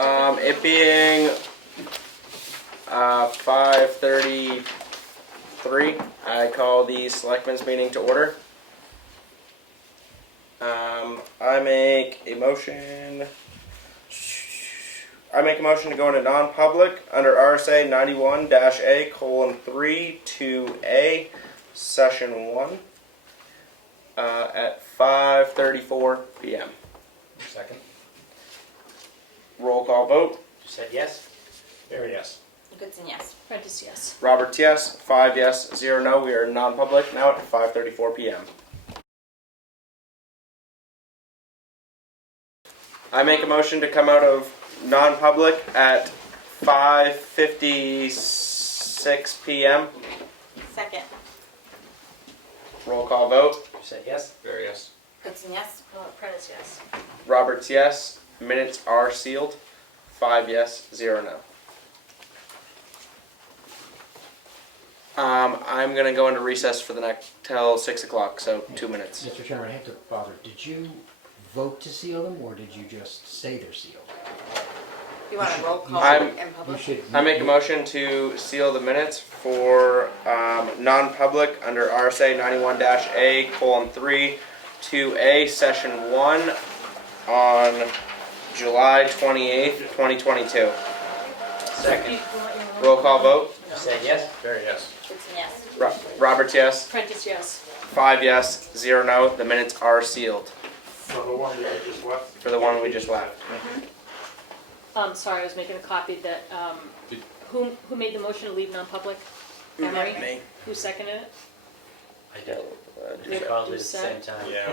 It being 5:33, I call the Selectmen's meeting to order. I make a motion to go into non-public under RSA 91-A:3 2A, Session 1, at 5:34 p.m. Second. Roll call vote. You said yes? Very yes. Goodson, yes. Prentice, yes. Roberts, yes. 5 yes, 0 no. We are in non-public now at 5:34 p.m. I make a motion to come out of non-public at 5:56 p.m. Second. Roll call vote. You said yes? Very yes. Goodson, yes. Prentice, yes. Roberts, yes. Minutes are sealed. 5 yes, 0 no. I'm gonna go into recess for the next till 6 o'clock, so 2 minutes. Mr. Chairman, I have to bother. Did you vote to seal them, or did you just say they're sealed? You want a roll call I'm- in public? I make a motion to seal the minutes for non-public under RSA 91-A:3 2A, Session 1 on July 28th, 2022. Second. Roll call vote. You said yes? Very yes. Goodson, yes. Roberts, yes. Prentice, yes. 5 yes, 0 no. The minutes are sealed For the one that just left? for the one we just left. Sorry, I was making a copy that, who made the motion to leave non-public? Emery? Me. Who seconded it? I did. Yeah. We called it at the Who's same time. Yeah.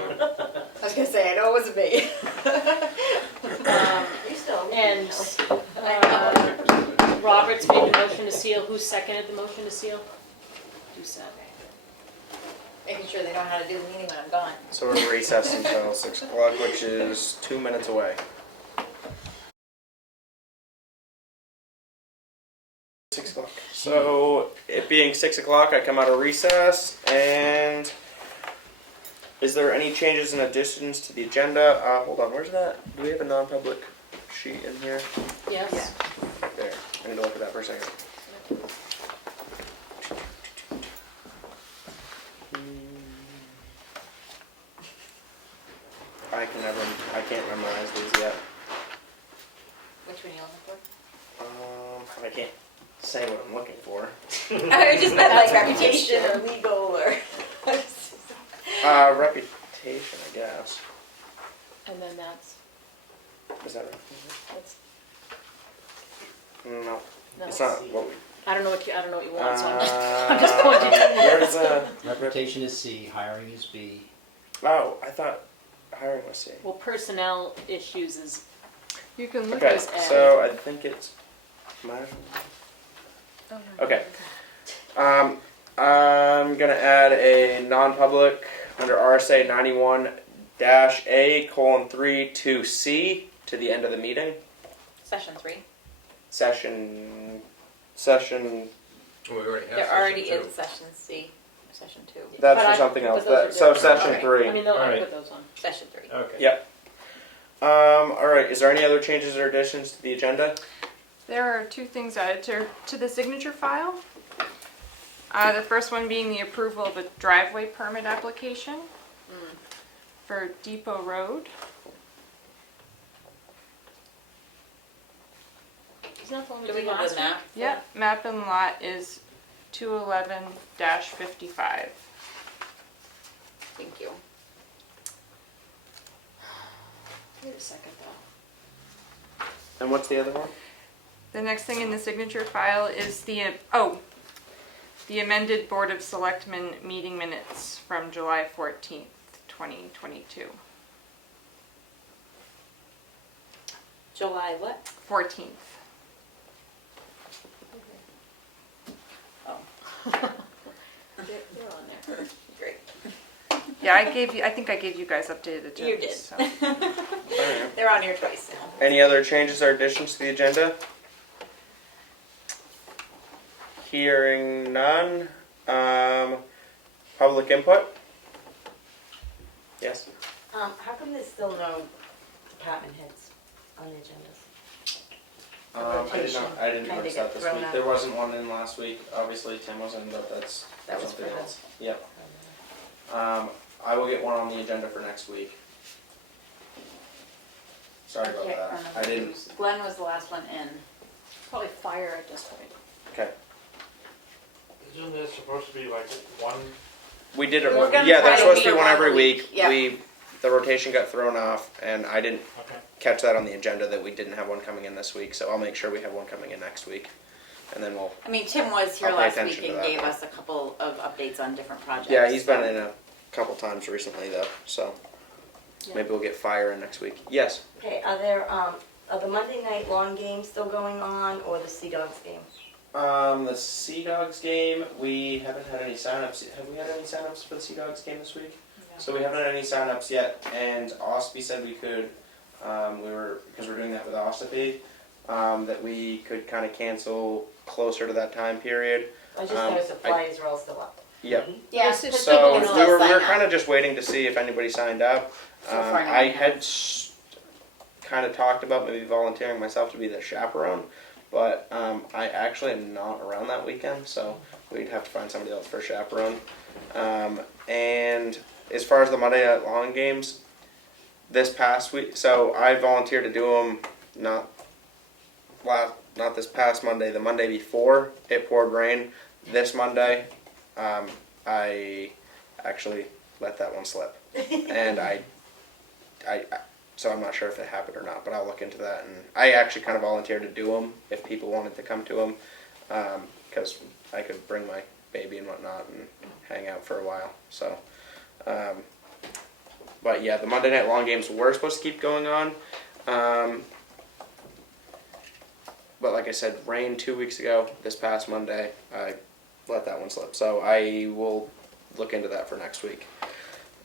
I was gonna say, I know it wasn't me. You still. And Roberts made the motion to seal. Who seconded the motion to seal? You said. Making sure they know how to do the meeting when I'm gone. So we're recessed until 6 o'clock, which is 2 minutes away. 6 o'clock. So it being 6 o'clock, I come out of recess, and is there any changes and additions to the agenda? Hold on, where's that? Do we have a non-public sheet in here? Yes. There. I need to look at that for a second. I can't memorize these yet. Which one are you looking I can't say what I'm looking for. for? I just meant like reputation or legal or. Reputation, I guess. And then that's, Is that right? No, no. it's not what we. I don't know what you want, so I'm just pointing. Where's the Reputation is C, hiring is B. Oh, I thought hiring was C. Well, personnel issues is, You can look Okay, at so I think it's. Okay. I'm gonna add a non-public under RSA 91-A:3 2C to the end of the meeting. Session 3. Session. We already have. They're already session in session C, session 2. That's But for I- something but else. those are So different. session Okay. 3. I mean, they'll Alright. put those on. Session 3. two. Okay. Yep. All right. Is there any other changes or additions to the agenda? There are two things added to the signature file. The first one being the approval of a driveway permit application for Depot Road. Isn't that the one we Do we did have last the week? map? Yep, map and lot is 211-55. Thank you. Wait a second though. And what's the other one? The next thing in the signature file is the amended Board of Selectmen meeting minutes from July 14th, 2022. July what? 14th. Oh, They're on there. great. Yeah, I think I gave you guys updated agendas. You did. So. They're on here twice now. Any other changes or additions to the agenda? Hearing none. Public input? Yes. How come there's still no department heads on the agendas? I didn't Kinda notice get that this thrown week. out. There wasn't one in last week. Obviously, Tim wasn't, but that's That was something for the- else. Yep. I will get one on the agenda for next week. Sorry about can't that. remember I didn't. who's- Glenn was the last one in. Probably fire at this point. Okay. Isn't there supposed to be like one? We did it. We're gonna Yeah, try there's to supposed to meet be one one every a week. week, yeah. The rotation got thrown off, and I didn't Okay. catch that on the agenda that we didn't have one coming in this week. So I'll make sure we have one coming in next week, and then we'll. I mean, Tim was here I'll pay last attention week to and that gave now. us a couple of updates on different projects. Yeah, he's been so- in a couple times recently though, so Yeah. maybe we'll get fire in next week. Yes. Okay, are the Monday night lawn games still going on, or the Sea Dogs game? The Sea Dogs game, we haven't had any signups. Have we had any signups for the Sea Dogs game this week? No. So we haven't had any signups yet, and Ospey said we could, because we're doing that with Ospey, that we could kind of cancel closer to that time period. I just Um, noticed the flyers are all still up. Yep. Yeah, Yes, because it's people So can we still were sign kind up. of just waiting to see if anybody signed up. So far, no I one had has. kind of talked about maybe volunteering myself to be the chaperone, but I actually am not around that weekend, so we'd have to find somebody else for a chaperone. And as far as the Monday Night Lawn games, this past week, so I volunteered to do them not this past Monday, the Monday before. It poured rain. This Monday, I actually let that one slip, and so I'm not sure if it happened or not, but I'll look into that. And I actually kind of volunteered to do them if people wanted to come to them, because I could bring my baby and whatnot and hang out for a while. So, but yeah, the Monday Night Lawn games were supposed to keep going on. But like I said, rain 2 weeks ago. This past Monday, I let that one slip. So I will look into that for next week.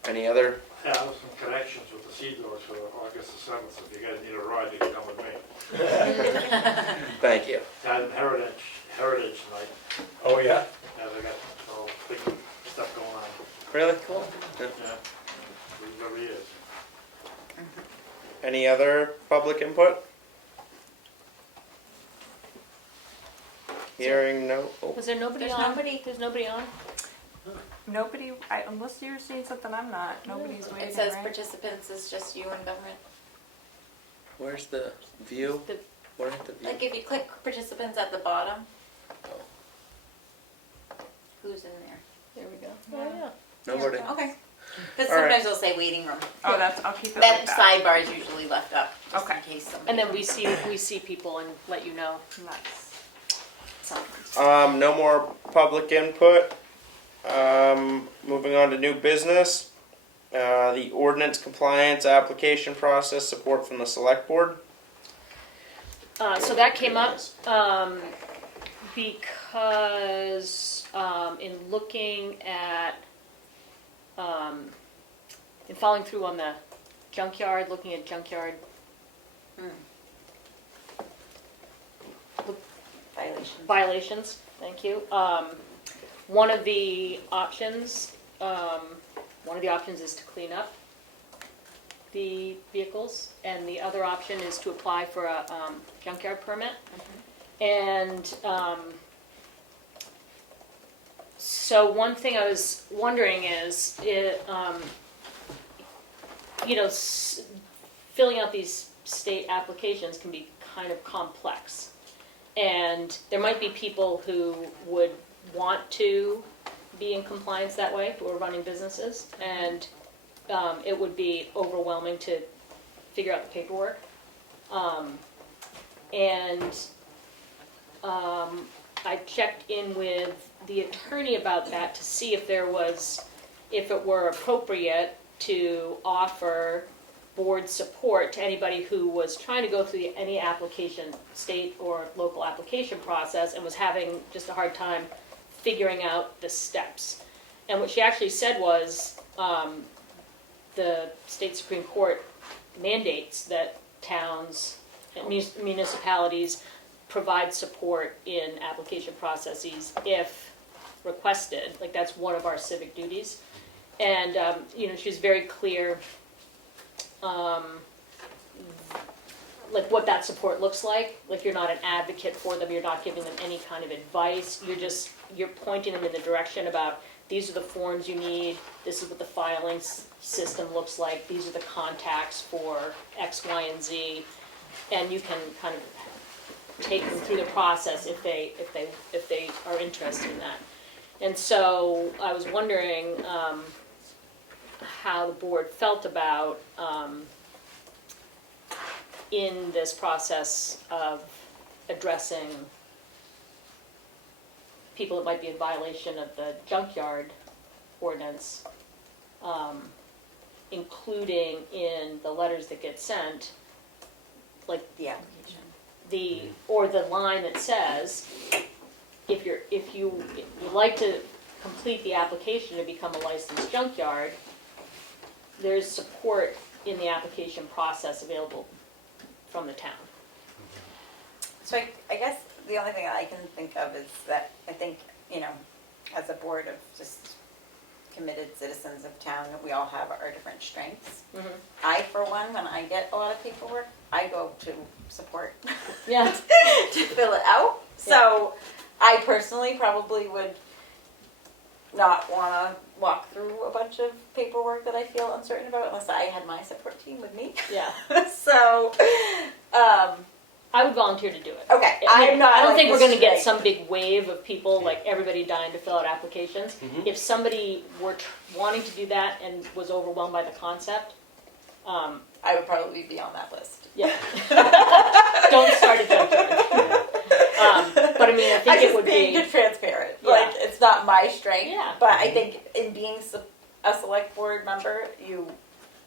Any other? Yeah, I have some connections with the Sea Dogs for August the 7th. If you guys need a ride, you can come with me. Thank you. And Heritage Night. Oh, yeah? Yeah, they got all big stuff going on. Really cool. Yeah. Every year. Any other public input? Hearing no. Oh. Was there nobody There's on? nobody. There's nobody on? Nobody, unless you're seeing something I'm not, nobody's waiting, It says right? participants is just you and government. Where's the view? The- Where's the view? Like if you click participants at the bottom, Oh. who's in there? There we go. Yeah. Oh, yeah. Nobody. Okay. Because All right. sometimes they'll say waiting room. Oh, I'll keep it That like that. sidebar is usually left up, just Okay. in case somebody. And then we see people and let you know. Nice. No more public input. Moving on to new business. The ordinance compliance application process support from the select board. So that came up because in looking at, in following through on the junkyard, looking at junkyard violations, thank you. One of the options is to clean up the vehicles, and the other option is to apply for a junkyard permit. And so one thing I was wondering is, filling out these state applications can be kind of complex. And there might be people who would want to be in compliance that way, who are running businesses, and it would be overwhelming to figure out the paperwork. I checked in with the attorney about that to see if it were appropriate to offer board support to anybody who was trying to go through any application, state or local application process, and was having just a hard time figuring out the steps. And what she actually said was, the state Supreme Court mandates that towns and municipalities provide support in application processes if requested. Like, that's one of our civic duties. And, she was very clear like what that support looks like you're not an advocate for them, you're not giving them any kind of advice, you're pointing them in the direction about, these are the forms you need, this is what the filing system looks like, these are the contacts for X, Y, and Z, and you can kind of take them through the process if they are interested in that. And so I was wondering how the board felt about in this process of addressing people that might be in violation of the junkyard ordinance, including in the letters that get sent, like The application. or the line that says, if you would like to complete the application to become a licensed junkyard, there's support in the application process available from the town. So I guess the only thing I can think of is that I think, as a board of just committed citizens of town, we all have our different strengths. Mm-hmm. I, for one, when I get a lot of paperwork, I go to support Yeah. to fill it out. So I personally probably would not want to walk through a bunch of paperwork that I feel uncertain about unless I had my support team with me. Yeah. So, I would volunteer to do it. okay, I mean, I'm not. I don't like think we're this gonna get straight. some big wave of people, like everybody dying to fill out applications. Mhm. If somebody were wanting to do that and was overwhelmed by the concept, I would probably be on that list. yeah. Don't start a junkyard. But I mean, I think it just would being be, transparent. Yeah. Like, it's not my strength. Yeah. But I think in being a select board member, you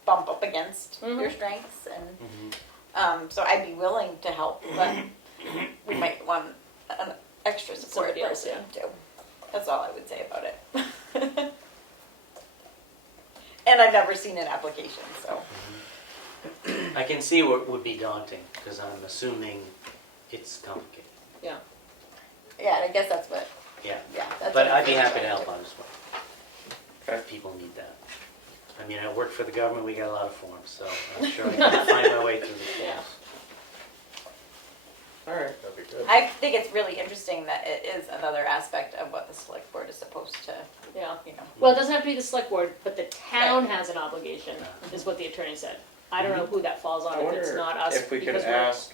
bump up against Mhm. your strengths, and Mhm. so I'd be willing to help, but we might want an extra support Somebody else, person too. That's all I would say about it. And I've never seen an application, so. I can see what would be daunting, because I'm assuming it's complicated. yeah. Yeah, I guess that's what. Yeah, Yeah. That's but what I'd be I'm happy to trying help out as well. Okay. If people need that. I mean, I work for the government, we got a lot of forms, so I'm sure I can find my way through the Yeah. forms. All right. That'd be good. I think it's really interesting that it is another aspect of what the select board is supposed to, Yeah. Mm-hmm. Well, it doesn't have to be the select board, but the town has an obligation, is what the attorney said. I don't know who that falls I on, if it's wonder not us. if we could because we're- ask,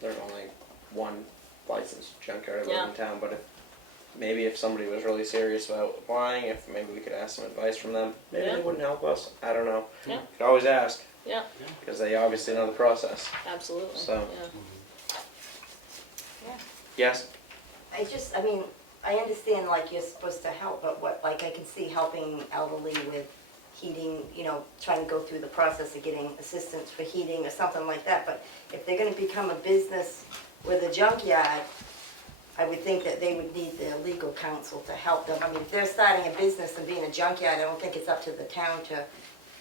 there's only one licensed junkyard I live Yeah. in town, but if somebody was really serious about applying, if maybe we could ask some advice from them, maybe Yeah. they wouldn't help us. I don't know. Yeah. Could always ask. Yeah. Because they obviously know the process. Absolutely, So. yeah. Yes. I understand like you're supposed to help, but I can see helping elderly with heating, trying to go through the process of getting assistance for heating or something like that. But if they're gonna become a business with a junkyard, I would think that they would need their legal counsel to help them. I mean, if they're starting a business and being a junkyard, I don't think it's up to the town to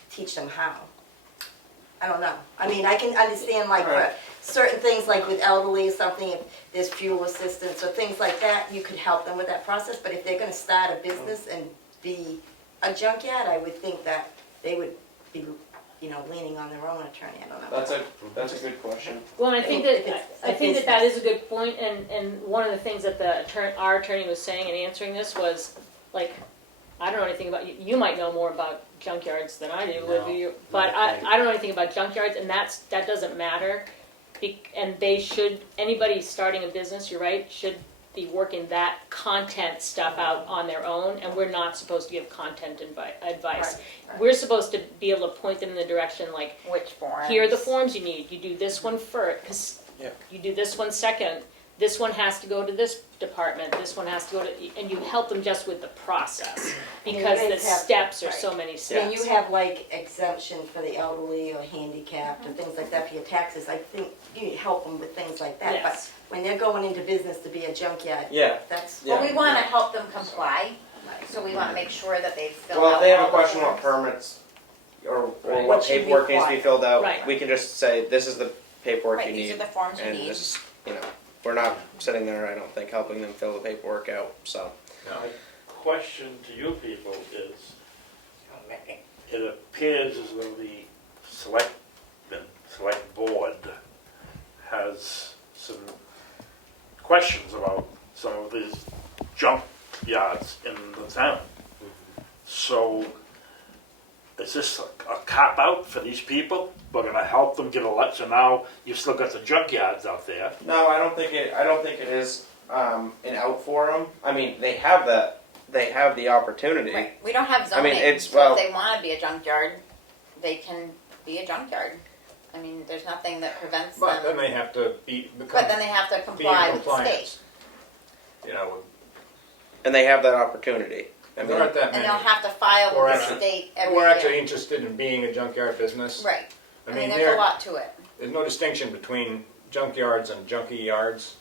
teach them how. I don't know. I mean, I can understand like Right. for certain things, like with elderly or something, if there's fuel assistance or things like that, you could help them with that process. But if they're gonna start a business and be a junkyard, I would think that they would be, leaning on their own attorney. I don't know. That's a good question. Well, and I think If that, it's a I think that business. is a good point, and one of the things that our attorney was saying in answering this was, like, I don't know anything about, you might know more about junkyards than I do, No, Libby, but not a I thing. don't know anything about junkyards, and that doesn't matter. And anybody starting a business, you're right, should be working that content stuff out on their own, and we're not supposed to give content advice. Right. We're supposed to be able to point them in the direction, like, Which forms? here are the forms you need. You do this one first, because Yeah. you do this one second. This one has to go to this department. This one has to go to, and you help them just with the process because you the guys have- steps are so many When steps. you have like exemption for the elderly or handicapped and things like that for your taxes, I think you help them with things like that. Yes. But when they're going into business to be a junkyard, Yeah. that's. Yeah. Well, we want to help them comply, so we want to make sure that they fill out Well, if they have all a the question about forms. permits or Right. what What you paperwork needs to be require. filled out, Right. we can just say, this is the paperwork Right, you these need. are the forms you And need. this is, we're not sitting there, I don't think, helping them fill the paperwork out, so. My question to you people is, it appears as though the select board questions about some of these junk yards in the town. So, is this a cop out for these people? We're gonna help them get a lot, so now you've still got the junk yards out there. No, I don't think it is an out for them. I mean, they have that. They have the opportunity. Right. We don't have I mean, zoning, it's- so well- if they want to be a junkyard, they can be a junkyard. I mean, there's nothing that prevents But then them. they have to But then they have to be in comply with the state. compliance. You know, And they have that opportunity. I there mean, aren't that And many. they'll have to file We're with the actually- state every We're year. actually interested in being a junkyard business. Right. I I mean, mean, there's a lot to it. there's no distinction between junkyards and junkie yards.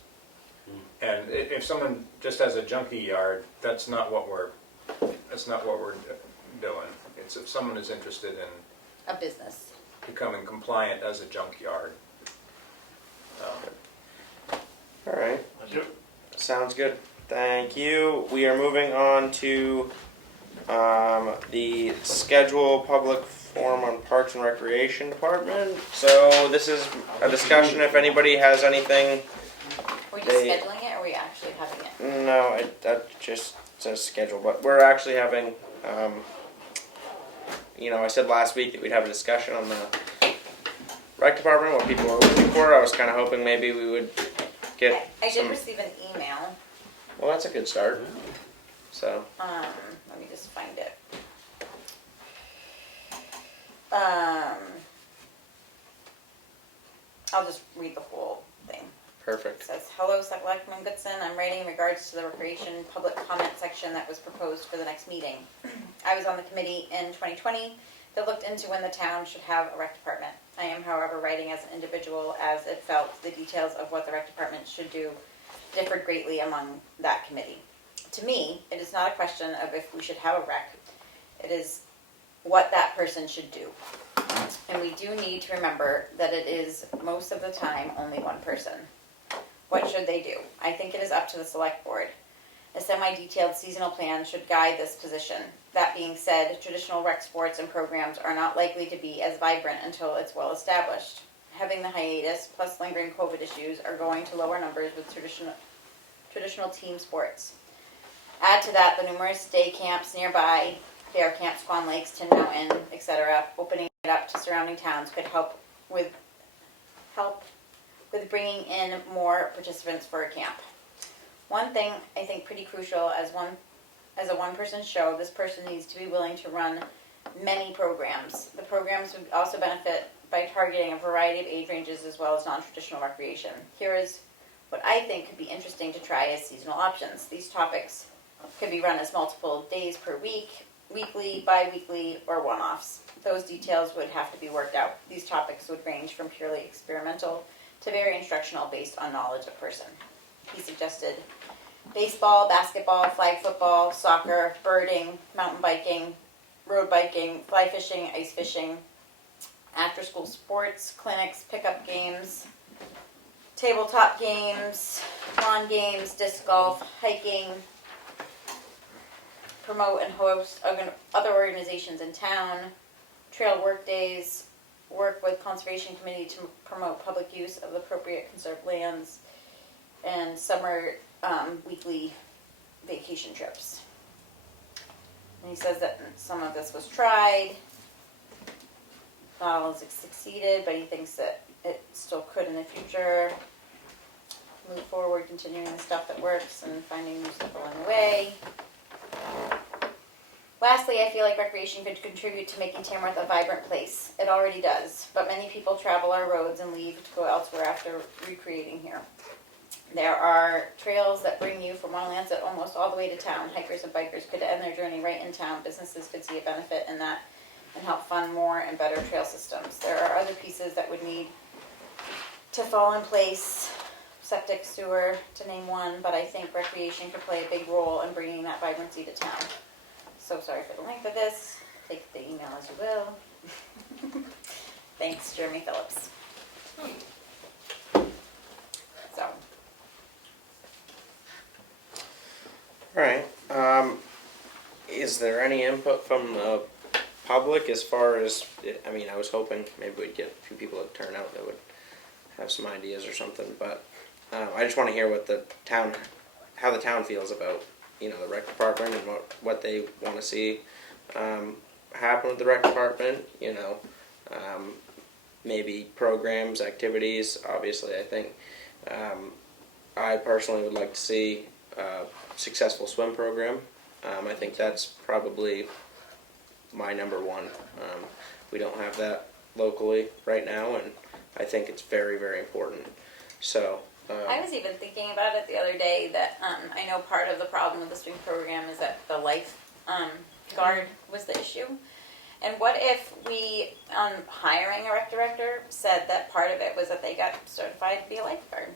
And if someone just has a junkie yard, that's not what we're doing. It's if someone is interested in A business. becoming compliant as a junkyard. all right. Thank you. Sounds good. Thank you. We are moving on to the schedule public forum on Parks and Recreation Department. So this is a discussion. If anybody has anything, Are we just They- scheduling it or are we actually having it? no, that just says schedule. But we're actually having, I said last week that we'd have a discussion on the rec department, what people are looking for. I was kind of hoping maybe we would get I did some. receive an email. Well, that's a good start. So. Let me just find it. I'll just read the whole thing. It Perfect. says, "Hello, Selectman Goodson. I'm writing in regards to the recreation public comment section that was proposed for the next meeting. I was on the committee in 2020 that looked into when the town should have a rec department. I am, however, writing as an individual as it felt the details of what the rec department should do differed greatly among that committee. To me, it is not a question of if we should have a rec. It is what that person should do. And we do need to remember that it is most of the time only one person. What should they do? I think it is up to the select board. A semi-detailed seasonal plan should guide this position. That being said, traditional rec sports and programs are not likely to be as vibrant until it's well established. Having the hiatus plus lingering COVID issues are going to lower numbers with traditional team sports. Add to that the numerous day camps nearby, Bear Camp, Swan Lakes, Tin Mountain, etc. Opening it up to surrounding towns could help with bringing in more participants for a camp. One thing I think pretty crucial as a one-person show, this person needs to be willing to run many programs. The programs would also benefit by targeting a variety of age ranges as well as non-traditional recreation. Here is what I think could be interesting to try as seasonal options. These topics could be run as multiple days per week, weekly, bi-weekly, or one-offs. Those details would have to be worked out. These topics would range from purely experimental to very instructional based on knowledge of person. He suggested baseball, basketball, flag football, soccer, birding, mountain biking, road biking, fly fishing, ice fishing, after-school sports, clinics, pickup games, tabletop games, lawn games, disc golf, hiking, promote and host other organizations in town, trail work days, work with conservation committee to promote public use of the appropriate conserved lands, and summer weekly vacation trips. And he says that some of this was tried, not all has succeeded, but he thinks that it still could in the future. Move forward, continuing the stuff that works and finding new stuff along the way. Lastly, I feel like recreation could contribute to making Tamworth a vibrant place. It already does, but many people travel our roads and leave to go elsewhere after recreating here. There are trails that bring you from one Lancet almost all the way to town. Hikers and bikers could end their journey right in town. Businesses could see a benefit in that and help fund more and better trail systems. There are other pieces that would need to fall in place, septic, sewer, to name one, but I think recreation could play a big role in bringing that vibrancy to town. So sorry for the length of this. Take the email as you will. Thanks, Jeremy Phillips. So, All right. Is there any input from the public as far as? I mean, I was hoping maybe we'd get a few people to turn out that would have some ideas or something. But I just want to hear what the town, how the town feels about, you know, the rec department and what they want to see happen with the rec department. You know, maybe programs, activities. Obviously, I think I personally would like to see a successful swim program. I think that's probably my number one. We don't have that locally right now, and I think it's very, very important. So. I was even thinking about it the other day that I know part of the problem with the swim program is that the life guard was the issue. And what if we, hiring a rec director, said that part of it was that they got certified to be a lifeguard?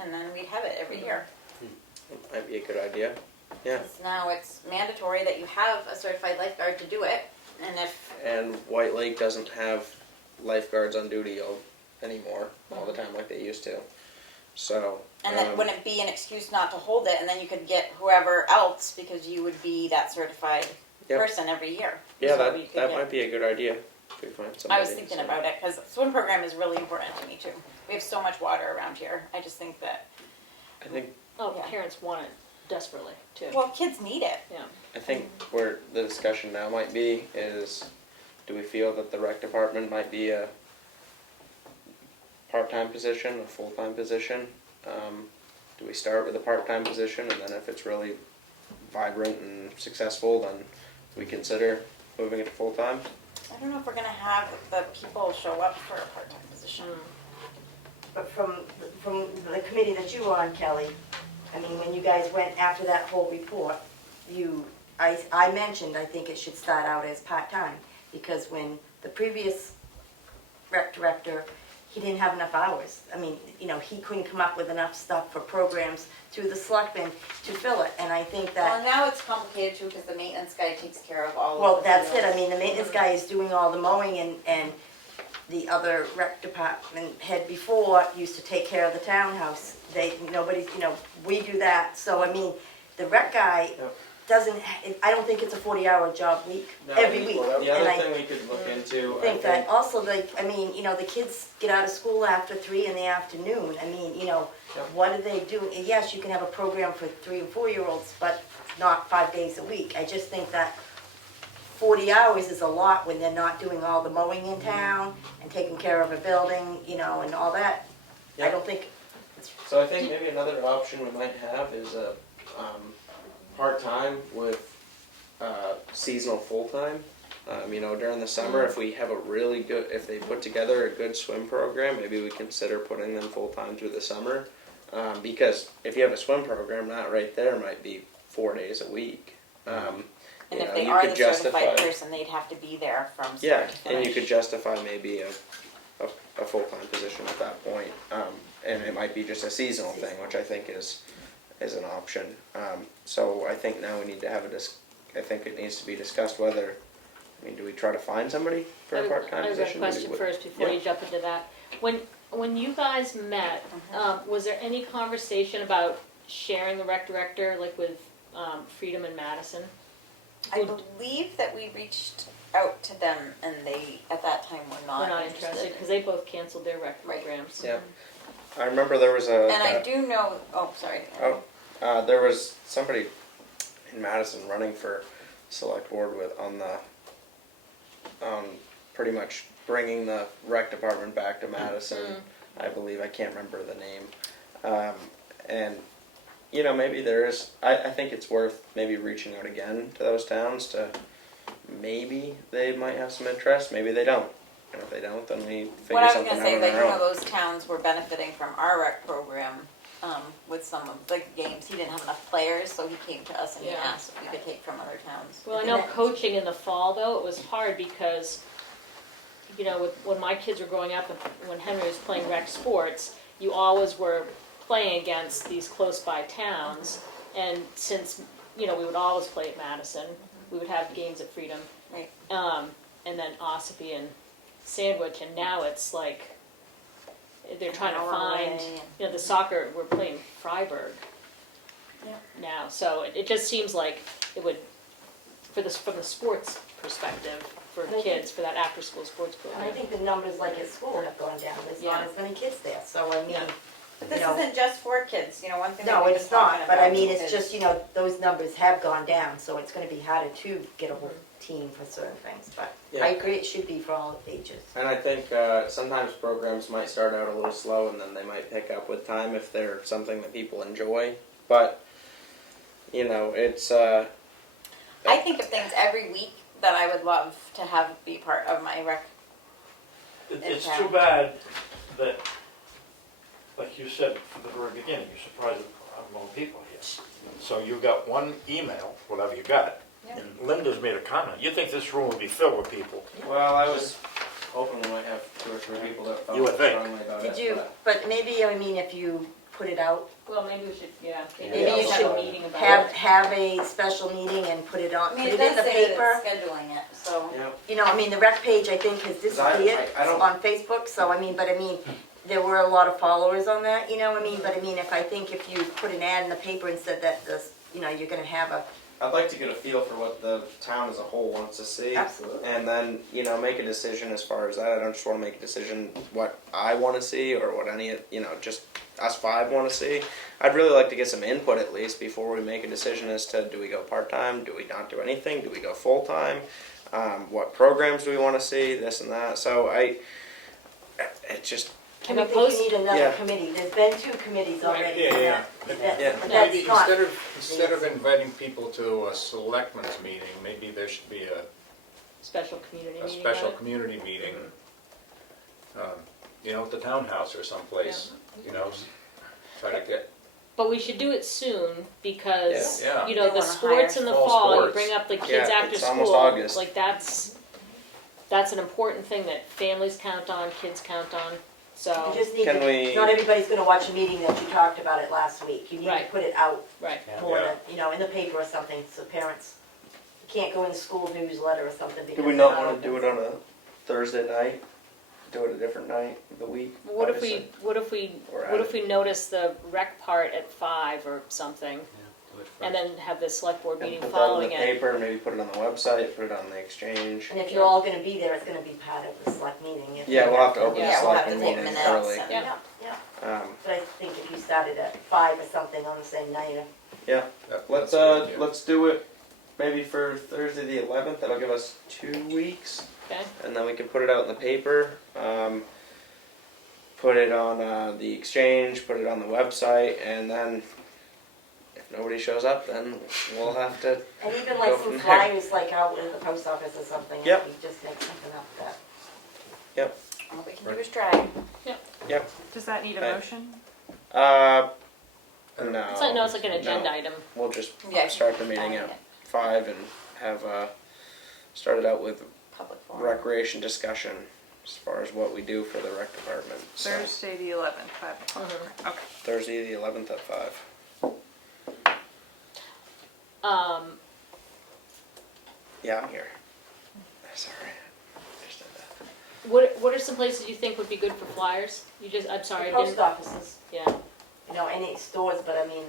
And then we'd have it every year. Might be a good idea. Yeah. 'Cause now it's mandatory that you have a certified lifeguard to do it. And White Lake doesn't have lifeguards on duty anymore all the time like they used to. So. And that wouldn't be an excuse not to hold it, and then you could get whoever else because you would be that certified person every year. Yeah, So you could that get- might be a good idea. If we find I was somebody, thinking so. about it because the swim program is really important to me too. We have so much water around here. I just think that, I think Oh, Yeah. parents want it desperately too. well, kids need it. I think where the discussion now might be is, do we feel that the rec department might be a part-time position, a full-time position? Do we start with a part-time position, and then if it's really vibrant and successful, then we consider moving it to full-time? I don't know if we're gonna have the people show up for a part-time position. But from the committee that you were on, Kelly, I mean, when you guys went after that whole report, I mentioned, I think it should start out as part-time, because when the previous rec director, he didn't have enough hours. I mean, you know, he couldn't come up with enough stuff for programs through the selectmen to fill it, and I think Well, that, now it's complicated too because the maintenance guy takes care of all of well, the that's it, I fields. mean, the maintenance guy is doing all the mowing, and the other rec department head before used to take care of the townhouse. Nobody, you know, we do that, so I mean, the rec guy Yep. doesn't, I don't think it's a 40-hour job week, every week. The And other I thing we could look into, think that also, like, I mean, you know, the kids get out of school after 3 in the afternoon. I mean, you know, Yep. what do they do? Yes, you can have a program for 3 and 4-year-olds, but not 5 days a week. I just think that 40 hours is a lot when they're not doing all the mowing in town and taking care of a building, you know, and all that. I Yep. don't think, So I think maybe another option we might have is a part-time with seasonal full-time. You know, during the summer, if we have a really good, if they put together a good swim program, maybe we consider putting them full-time through the summer. Because if you have a swim program, that right there might be 4 days a week. And You if know, they you are could the justify- certified person, they'd have to be there from Yeah, start to finish. and you could justify maybe a full-time position at that point. And it might be just a seasonal thing, which I think is an option. So I think now we need to have I think it needs to be discussed whether, I mean, do we try to find somebody for a part-time I have position? a question first before you jump into that. When you guys met, was there any conversation about sharing the rec director, like with Freedom and Madison? I believe that we reached out to them and they, at that time, were We're not not interested, because they both canceled their rec Right. programs. Yeah. I remember there was a. And I do know, sorry. There was somebody in Madison running for select board on pretty much bringing the rec department back to Madison. I believe, I can't remember the name. And, you know, maybe there is, I think it's worth maybe reaching out again to those towns to, maybe they might have some interest, maybe they don't. And if they don't, then we What figure I was something gonna out say, on like, our one of own. those towns were benefiting from our rec program, with some of the games. He didn't have enough players, so he came to us and he Yeah. asked if we could take from other towns. Well, I know coaching in the fall, though, it was hard because, you know, when my kids were growing up and when Henry was playing rec sports, you always were playing against these close-by towns. And since, you know, we would always play at Madison, we would have games at Freedom. Right. And then Ossipee and Sandwich, and now it's like, they're trying to An hour find, away. you know, the soccer, we're playing Freiburg Yep. now, so it just seems like it would, from the sports perspective, for kids, for that after-school sports and I program. think the numbers like at school have gone down. There's not Yeah. as many kids there, so I mean, Yeah. But this You know. isn't just for kids, you know, one thing that No, we've it's been talking not, but I about mean, it's is- just, you know, those numbers have gone down, so it's gonna be harder to get a whole team for certain things, but Yeah. I agree, it should be for all ages. And I think sometimes programs might start out a little slow and then they might pick up with time if they're something that people enjoy. But, you know, it's. I think of things every week that I would love to have be part of my rec. It's Okay. too bad that, like you said from the very beginning, you're surprised at how many people here. So you got one email, whatever you got, Yep. and Linda's made a comment. You think this room would be filled with people? Well, I was hoping we might have 2 or 3 people that felt You would think. strongly about Did it. you, but maybe, I mean, if you put it out, Well, maybe we should, maybe you have should a meeting about have, it. have a special meeting and put it I on, mean, put it it in does the say that paper. it's scheduling it, so. Yeah. You know, I mean, the rec page, I think, has 'Cause I disappeared don't- on Facebook, so I mean, but I mean, there were a lot of followers on that, you know, I mean, but I mean, if you put an ad in the paper and said that this, you know, you're gonna have a, I'd like to get a feel for what the town as a whole wants to see. Absolutely. And then, you know, make a decision as far as that. I don't just want to make a decision what I want to see or what any, you know, just us 5 want to see. I'd really like to get some input at least before we make a decision as to do we go part-time, do we not do anything, do we go full-time, what programs do we want to see, this and that. So it just, Can I we think you post? need another Yeah. committee, there's been 2 committees already. Yeah, yeah. But Yeah. but Maybe that's not, instead of inviting people to a selectmen's meeting, maybe there should be Special community a meeting special about it? community meeting, you know, at the townhouse or someplace, you know, try to get, But we should do it soon because, Yeah. you know, They the wanna sports hire. in the Fall fall, you sports. bring up the kids Yeah, after it's school. almost August. Like that's an important thing that families count on, kids count on, so, you just need Can to, we- not everybody's gonna watch a meeting that you talked about it last week. You need to Right. put it out right. Yeah. more Yeah. than, you know, in the paper or something, so parents, you can't go in the school newsletter or something because. do we they're not want to do it open. on a Thursday night? Do it a different night of the week? What if obviously. Or what if we notice the rec part at 5 or something, Yeah, do it and first. then have the select board And meeting put that in following the it? paper, maybe put it on the website, put it on the exchange. And if you're all gonna be there, it's gonna be part of the select meeting. If Yeah, you we'll have to open Yeah, the Yeah, we'll have to selectmen take meeting minutes early. and. Yeah. Yeah, but I think if you started at 5 or something on the same night, Let's that's a good idea. let's do it maybe for Thursday the 11th. That'll give us 2 weeks, Okay, and then we can put it out in the paper. Put it on the exchange. Put it on the website, and then if nobody shows up, then we'll have to. and even Go like from some there. flyers like out in the post office or something, if Yep. you just make something up that. All we can do is try. Does that need a Okay. motion? No. it's like, no, it's like an agenda item. We'll just Yeah, start the meeting at 5 and have started out with Public forum. recreation discussion as far as what we do for the rec department. So Thursday the 11th, 5 o'clock. Mhm. Okay. Thursday the 11th at 5. Yeah, I'm here. Sorry. I just did that. What are some places you think would be good for flyers? I'm sorry, The I post didn't, offices, yeah. you know, any stores, but I mean,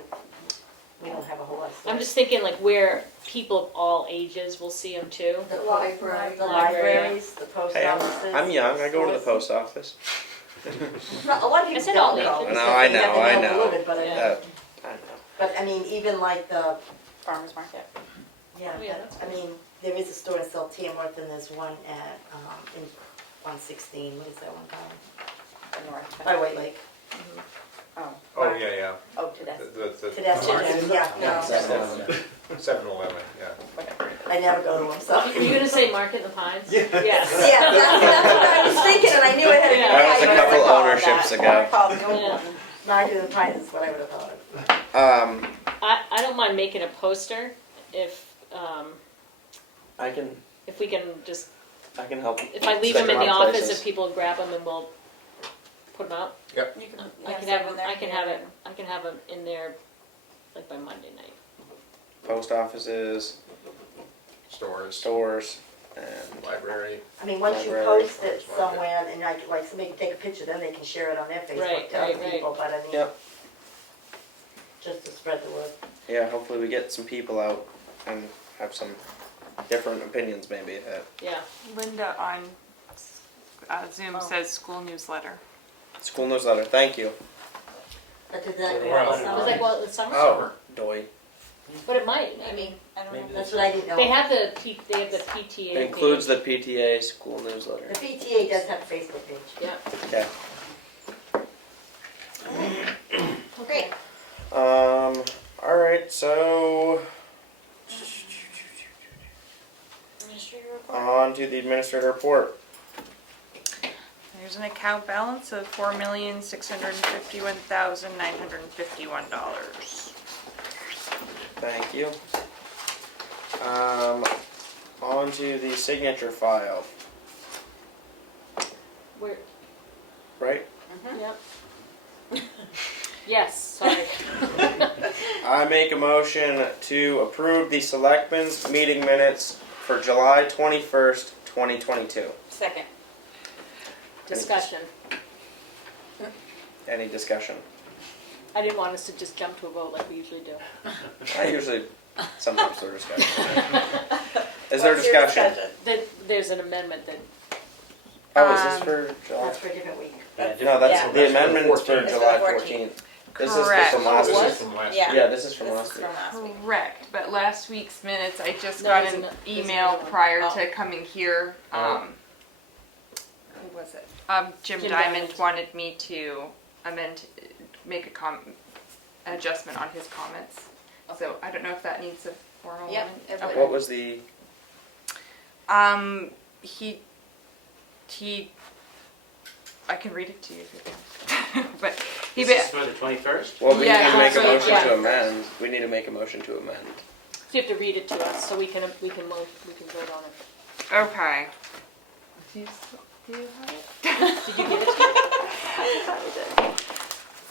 we don't have a whole lot of stores. I'm just thinking like where people of all ages will see them too. The library. The Library. libraries, the post Hey, offices. I'm young. I go to the stores. post office. No, a lot of people I said don't all know. ages. because No, I they have know, to I mail know. delivered, but I Yeah. mean, I know. but I mean, even like the, Farmers market. yeah, Oh, yeah, that's I mean, there is a store in South Tamworth and there's one at, in 116, what is that one called? The north. By White Lake. Oh, oh, yeah, yeah. oh, to that, To that store, yeah, no, that's, 7-Eleven, yeah. whatever. I never go to them, so. Were you gonna say Market in the Pines? Yes. Yeah, that's what I was thinking, and I knew it had a Yeah. That was a typo. couple Call it ownerships that. ago. Or call it the old Yeah. one. Market of the Pines is what I would have thought of. I don't mind making a poster if, I can we can just, help. if I leave Stick them in the on office, places. if people grab them and we'll put them out. You can, I yeah, can save have, them there. I can have it, I can have them in there like by Monday night. Post offices, Stores, stores, and library. I mean, once you Library, post it farmers market. somewhere, and like somebody can take a picture, then they can share it on their Facebook Right, to other right, right. people, but I mean, Yep. just to spread the word. yeah, hopefully we get some people out and have some different opinions maybe. Yeah. Linda on Zoom Oh. says school newsletter. School newsletter, thank you. But did that go Right. on Does that summer? go out in the summer? Oh, doy. But it might, I mean, Maybe, I don't know. Maybe. That's what I didn't know. they have the PTA. It includes page. the PTA school newsletter. The PTA does have a Facebook page. Yeah. Okay. Great. Alright, so Administrator report. on to the administrator report. There's an account balance of $4,651,951. Thank you. On to the signature file, Where, right? yep. Yes, sorry. I make a motion to approve the selectmen's meeting minutes for July 21st, 2022. Second. Discussion. Any discussion? I didn't want us to just jump to a vote like we usually do. I usually, sometimes there's discussion. Is there What's your discussion? There's an amendment that, Oh, is this for July? That's for a different week. Yeah, No, that's Yeah. the amendment's for It's for July the 14th. This is Correct. from last Oh, it week. This was? is from last Yeah. week. Yeah, this is from This last is week. from last week. Correct, but last week's minutes, I just No, got there's an there's email another one. prior Oh. to coming here. Oh. Who was it? Jim Jim Diamond Diamond. wanted me to make an adjustment on his comments. So I don't know if that needs a formal Yep, one. it Okay. What was the, He, I can read it to you if you want. But he, This is for the 21st? well, we need Yeah, to make a so- motion yeah. to amend. We need to make a motion to amend. you have to read it to us so we can vote on it. okay. Do you have it? Did you give it to me?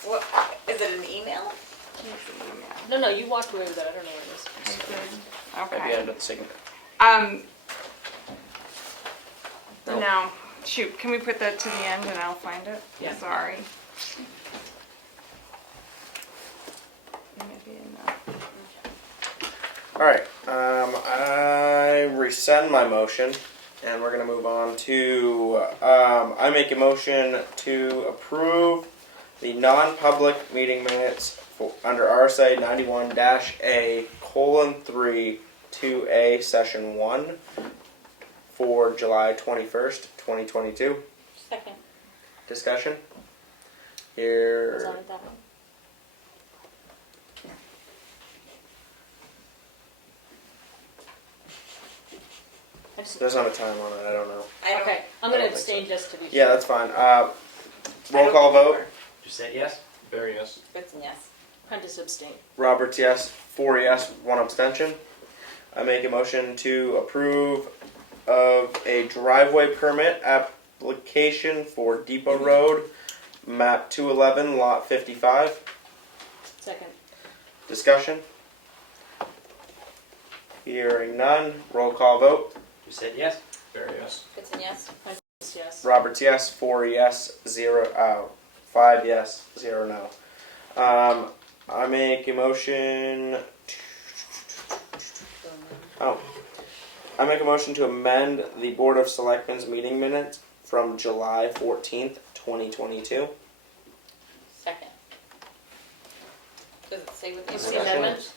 What, is it an email? No, you walked away with it. I don't know what it is. At the Okay. end of the signature. No. No. Shoot, can we put that to the end and I'll find it? Yeah. Sorry. Maybe in the- Alright, I rescind my motion, and we're gonna move on to, I make a motion to approve the non-public meeting minutes for, under RSA 91-A:3, 2A, Session 1, for July 21st, 2022. Second. Discussion? Was Here, on it that one? I just, there's not a time on it, I don't know. I don't. okay, I'm I gonna don't think abstain just to be sure. Yeah, that's fine. I Roll don't call vote. remember. You said yes? Very yes. It's a yes. Prentice abstain. Roberts, yes. 4 yes, 1 abstention. I make a motion to approve of a driveway permit application for Depot Road, map 211, lot 55. Second. Discussion? Hearing none. Roll call vote. You said yes? Very yes. It's a yes. Prentice, yes. Roberts, yes. 4 yes, 5 yes, 0 no. I make a motion. I make a motion to amend the Board of Selectmen's meeting minutes from July 14th, 2022. Second. Does it say what the What's the Discussion? amendment?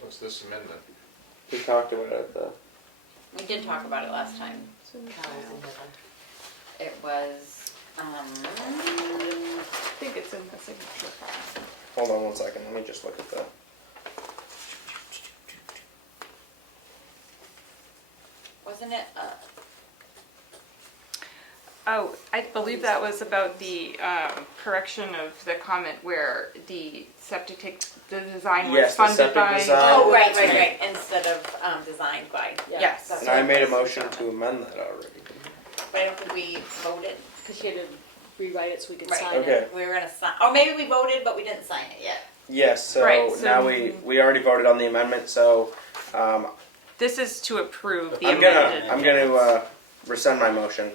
What's this amendment? We talked about it at the. We did talk about it last time. It was, I think it's in the signature file. Hold on 1 second. Let me just look at the. wasn't it, Oh, I believe that was about the correction of the comment where the septic tank, the design was Yes, the funded septic by. design. oh, right, instead of, designed by. Yeah. Yes. That's And I what made a it was. motion to amend that already. But I don't think we voted. Because you had to rewrite it so we could Right. sign it. Okay. We were gonna sign, or maybe we voted, but we didn't sign it yet. Yes. So, Right, so- now we already voted on the amendment. So This is to approve the I'm amended. gonna rescind my motion.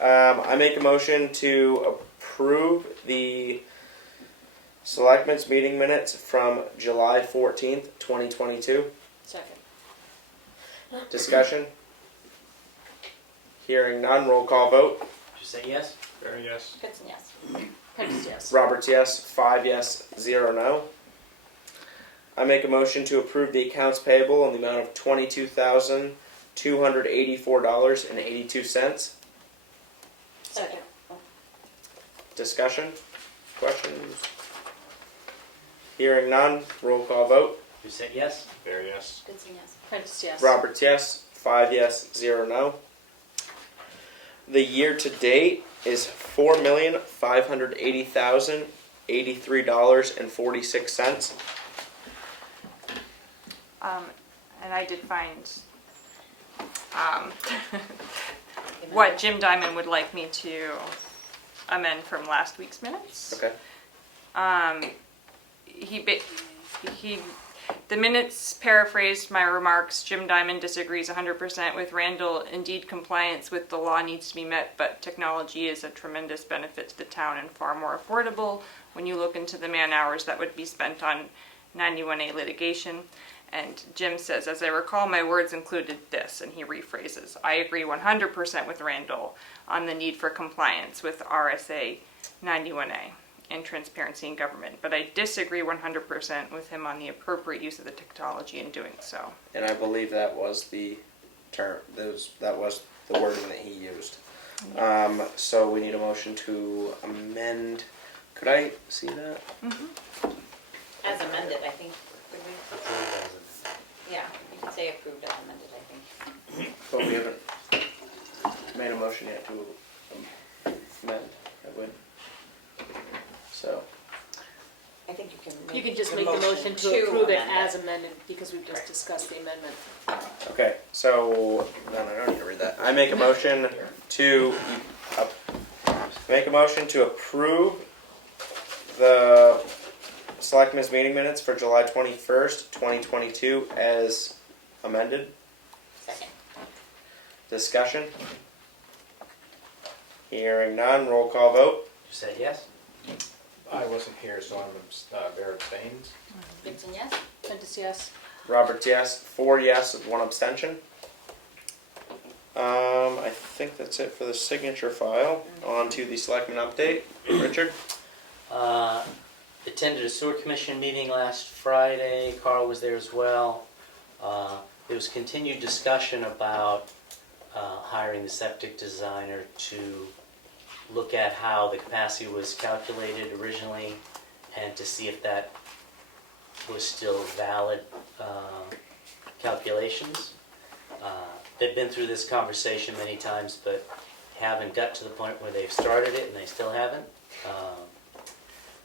I make a motion to approve the Selectmen's meeting minutes from July 14th, 2022. Second. Discussion? Hearing none, roll call vote. Did you say yes? Very yes. Goodson, yes. Prentice, yes. Roberts, yes. 5 yes, 0 no. I make a motion to approve the accounts payable in the amount of $22,284.82. Second. Discussion? Questions? Hearing none. Roll call vote. You said yes? Very yes. Goodson, yes. Prentice, yes. Roberts, yes. 5 yes, 0 no. The year to date is $4,580,083.46. And I did find what Jim Diamond would like me to amend from last week's minutes. Okay. The minutes paraphrased my remarks. Jim Diamond disagrees 100% with Randall. Indeed, compliance with the law needs to be met, but technology is a tremendous benefit to the town and far more affordable when you look into the man hours that would be spent on 91A litigation. And Jim says, as I recall, my words included this, and he rephrases. I agree 100% with Randall on the need for compliance with RSA 91A and transparency in government, but I disagree 100% with him on the appropriate use of the technology in doing so. And I believe that was the term, that was the wording that he used. So we need a motion to amend. Could I see that? As amended, I think. Could we? Approved as amended. Yeah, you could say approved as amended, I think. But we haven't made a motion yet to amend, have we? So, I think you can make You can just make the motion to approve it as amended, because we've just discussed the amendment. okay, so, no, I don't need to read that. I make a motion to, approve the Selectmen's meeting minutes for July 21st, 2022 as amended. Second. Discussion? Hearing none, roll call vote. You said yes? I wasn't here, so I'm Bear abstains. Goodson, yes. Prentice, yes. Roberts, yes. 4 yes, 1 abstention. I think that's it for the signature file. On to the Selectmen update. Richard? Attended a sewer commission meeting last Friday. Carl was there as well. There was continued discussion about hiring the septic designer to look at how the capacity was calculated originally and to see if that was still valid calculations. They've been through this conversation many times, but haven't got to the point where they've started it, and they still haven't.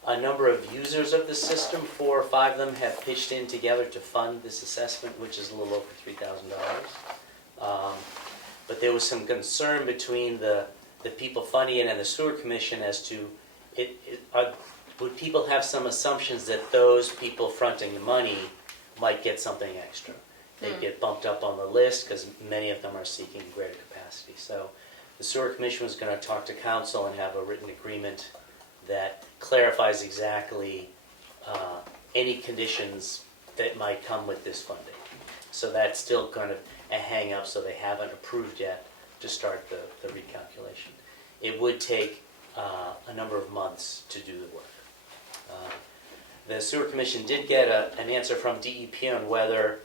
A number of users of the system, 4 or 5 of them, have pitched in together to fund this assessment, which is a little over $3,000. But there was some concern between the people funding it and the sewer commission as to would people have some assumptions that those people fronting the money might get something extra. They'd get bumped up on the list because many of them are seeking greater capacity. So the sewer commission was going to talk to council and have a written agreement that clarifies exactly any conditions that might come with this funding. So that's still kind of a hang up, so they haven't approved yet to start the recalculation. It would take a number of months to do the work. The sewer commission did get an answer from DEP on whether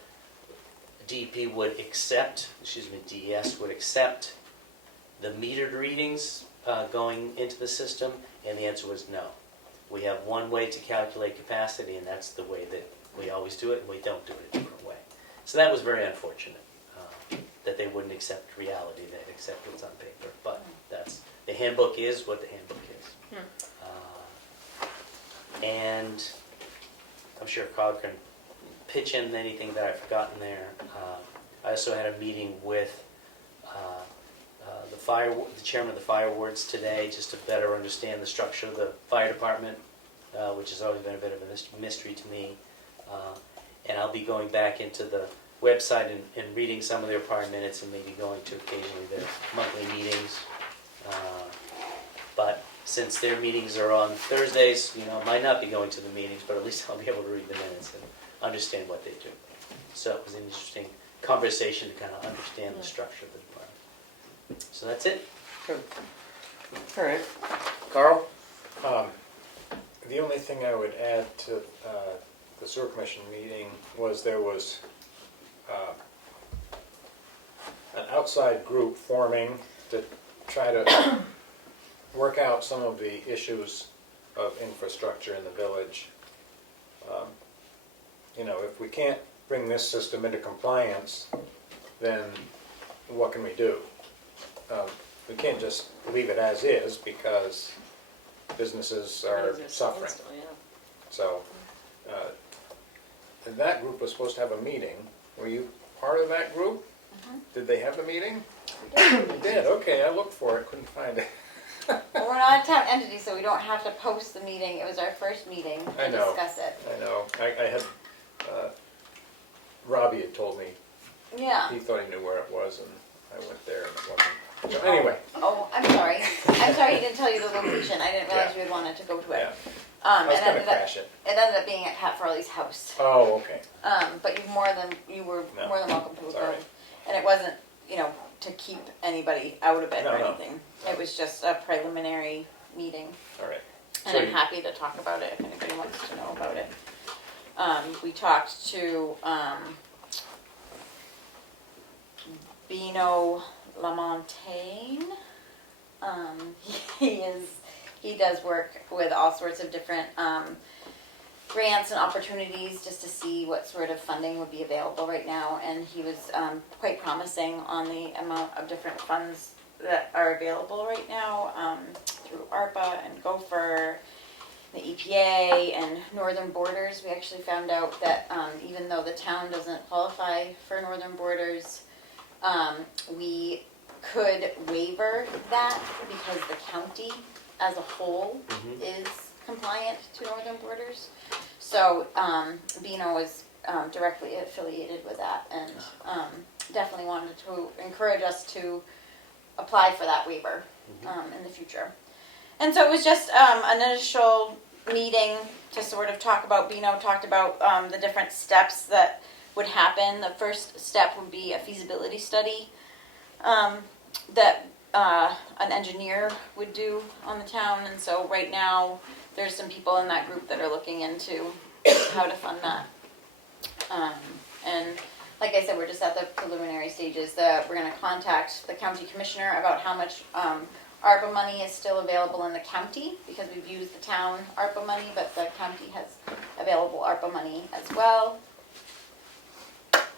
DES would accept the metered readings going into the system, and the answer was no. We have one way to calculate capacity, and that's the way that we always do it, and we don't do it a different way. So that was very unfortunate, that they wouldn't accept reality, they'd accept what's on paper. But the handbook is what the handbook is. And I'm sure Cog can pitch in anything that I've forgotten there. I also had a meeting with the chairman of the fire wards today, just to better understand the structure of the fire department, which has always been a bit of a mystery to me. And I'll be going back into the website and reading some of their prior minutes, and maybe going to occasionally their monthly meetings. But since their meetings are on Thursdays, I might not be going to the meetings, but at least I'll be able to read the minutes and understand what they do. So it was an interesting conversation to kind of understand the structure of the department. So that's it. Good. All right. Carl? The only thing I would add to the sewer commission meeting was there was an outside group forming to try to work out some of the issues of infrastructure in the village. You know, if we can't bring this system into compliance, then what can we do? We can't just leave it as is because businesses are suffering. So, and that group was supposed to have a meeting. Were you part of that group? Did they have a meeting? They did, okay, I looked for it, couldn't find it. Well, we're not a town entity, so we don't have to post the meeting. It was our first meeting I to know. discuss it. I know, I had, Robbie had told me, Yeah. he thought he knew where it was, and I went there and it wasn't. So anyway, Oh, I'm sorry. I'm sorry he didn't tell you the location. I didn't realize Yeah. you had wanted to go to it. yeah, I was It gonna ended up, crash it. it ended up being at Pat Farley's house. Oh, okay, But you were No, more than welcome to it's go. all right. And it wasn't, to keep anybody out of it or No. anything. It was just a preliminary meeting. all right. And So I'm you- happy to talk about it if anybody wants to know about it. We talked to Bino Lamontagne. He does work with all sorts of different grants and opportunities just to see what sort of funding would be available right now. And he was quite promising on the amount of different funds that are available right now through ARPA and Gopher, the EPA, and Northern Borders. We actually found out that even though the town doesn't qualify for Northern Borders, we could waiver that because the county as a whole is compliant to Northern Borders. So Bino is directly affiliated with that and definitely wanted to encourage us to apply for that waiver in the future. And so it was just an initial meeting to sort of talk about, Bino talked about the different steps that would happen. The first step would be a feasibility study that an engineer would do on the town. And so right now there's some people in that group that are looking into how to fund that. And like I said, we're just at the preliminary stages. We're going to contact the county commissioner about how much ARPA money is still available in the county, because we've used the town ARPA money, but the county has available ARPA money as well.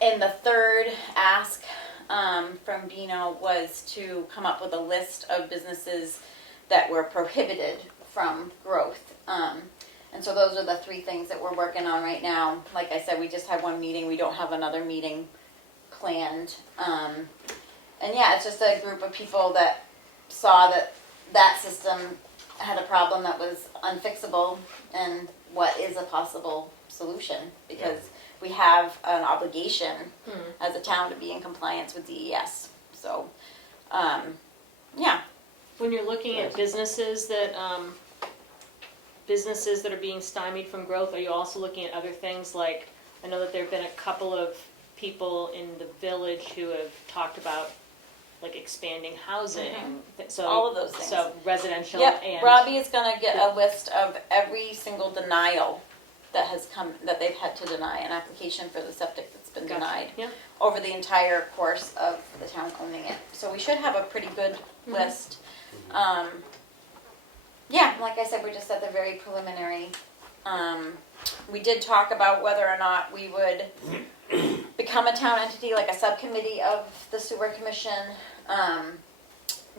And the third ask from Bino was to come up with a list of businesses that were prohibited from growth. And so those are the three things that we're working on right now. Like I said, we just had one meeting. We don't have another meeting planned. And yeah, it's just a group of people that saw that that system had a problem that was unfixable and what is a possible solution, because we have an obligation as a town to be in compliance with DES. So, yeah. When you're looking at businesses that are being stymied from growth, are you also looking at other things like, I know that there have been a couple of people in the village who have talked about like expanding housing. So All of those things. So residential Yep, and Robbie is gonna get a list of every single denial that has come, that they've had to deny an application for the septic that's been Gotcha. denied Yeah. over the entire course of the town owning it. So we should have a pretty good list. Yeah, like I said, we're just at the very preliminary. We did talk about whether or not we would become a town entity, like a subcommittee of the sewer commission.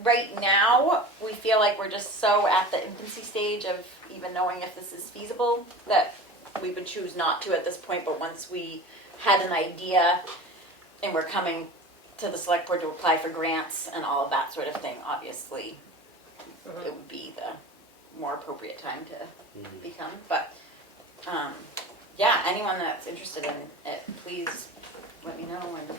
Right now, we feel like we're just so at the infancy stage of even knowing if this is feasible that we would choose not to at this point. But once we had an idea and we're coming to the select board to apply for grants and all of that sort of thing, obviously it would be the more appropriate time to become. But yeah, anyone that's interested in it, please let me know. And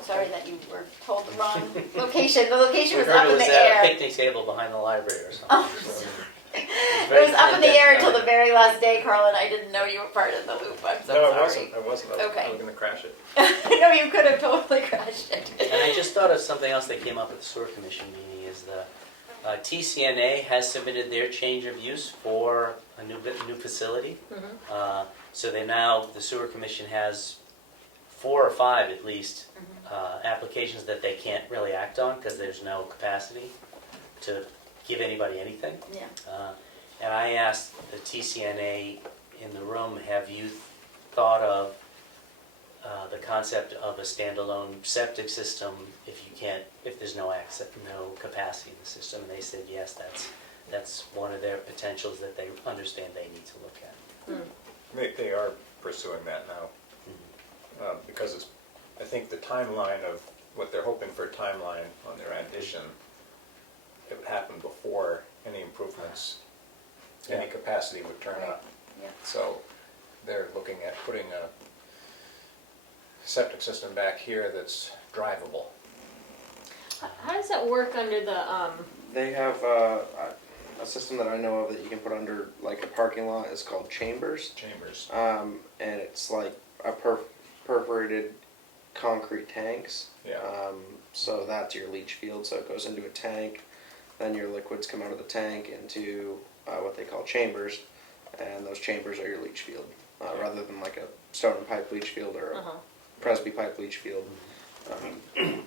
sorry that you were told the wrong location. The location was up in the at a air. picnic table behind the library or something. Oh, So It was up in the air until the very last day, Carl, and I didn't know you were part of the loop. I'm so No, sorry. I wasn't, Okay. I was gonna crash it. No, you could have totally crashed it. And I just thought of something else that came up at the sewer commission meeting is TCNA has submitted their change of use for a new facility. So the Sewer Commission has 4 or 5 at least applications that they can't really act on because there's no capacity to give anybody anything. Yeah. And I asked the TCNA in the room, have you thought of the concept of a standalone septic system if there's no capacity in the system? And they said yes, that's one of their potentials that they understand they need to look at. They are pursuing that now. Because I think the timeline of what they're hoping for a timeline on their addition, it would happen before any improvements, any capacity would turn up. Yeah. So they're looking at putting a septic system back here that's drivable. How does that work under the, They have a system that I know of that you can put under like a parking lot. Is called chambers. Chambers. And it's like a perforated concrete tanks. Yeah. So that's your leach field. So it goes into a tank, then your liquids come out of the tank into what they call chambers, and those chambers are your leach field, rather than like a stone and pipe leach field or a Presby pipe leach field.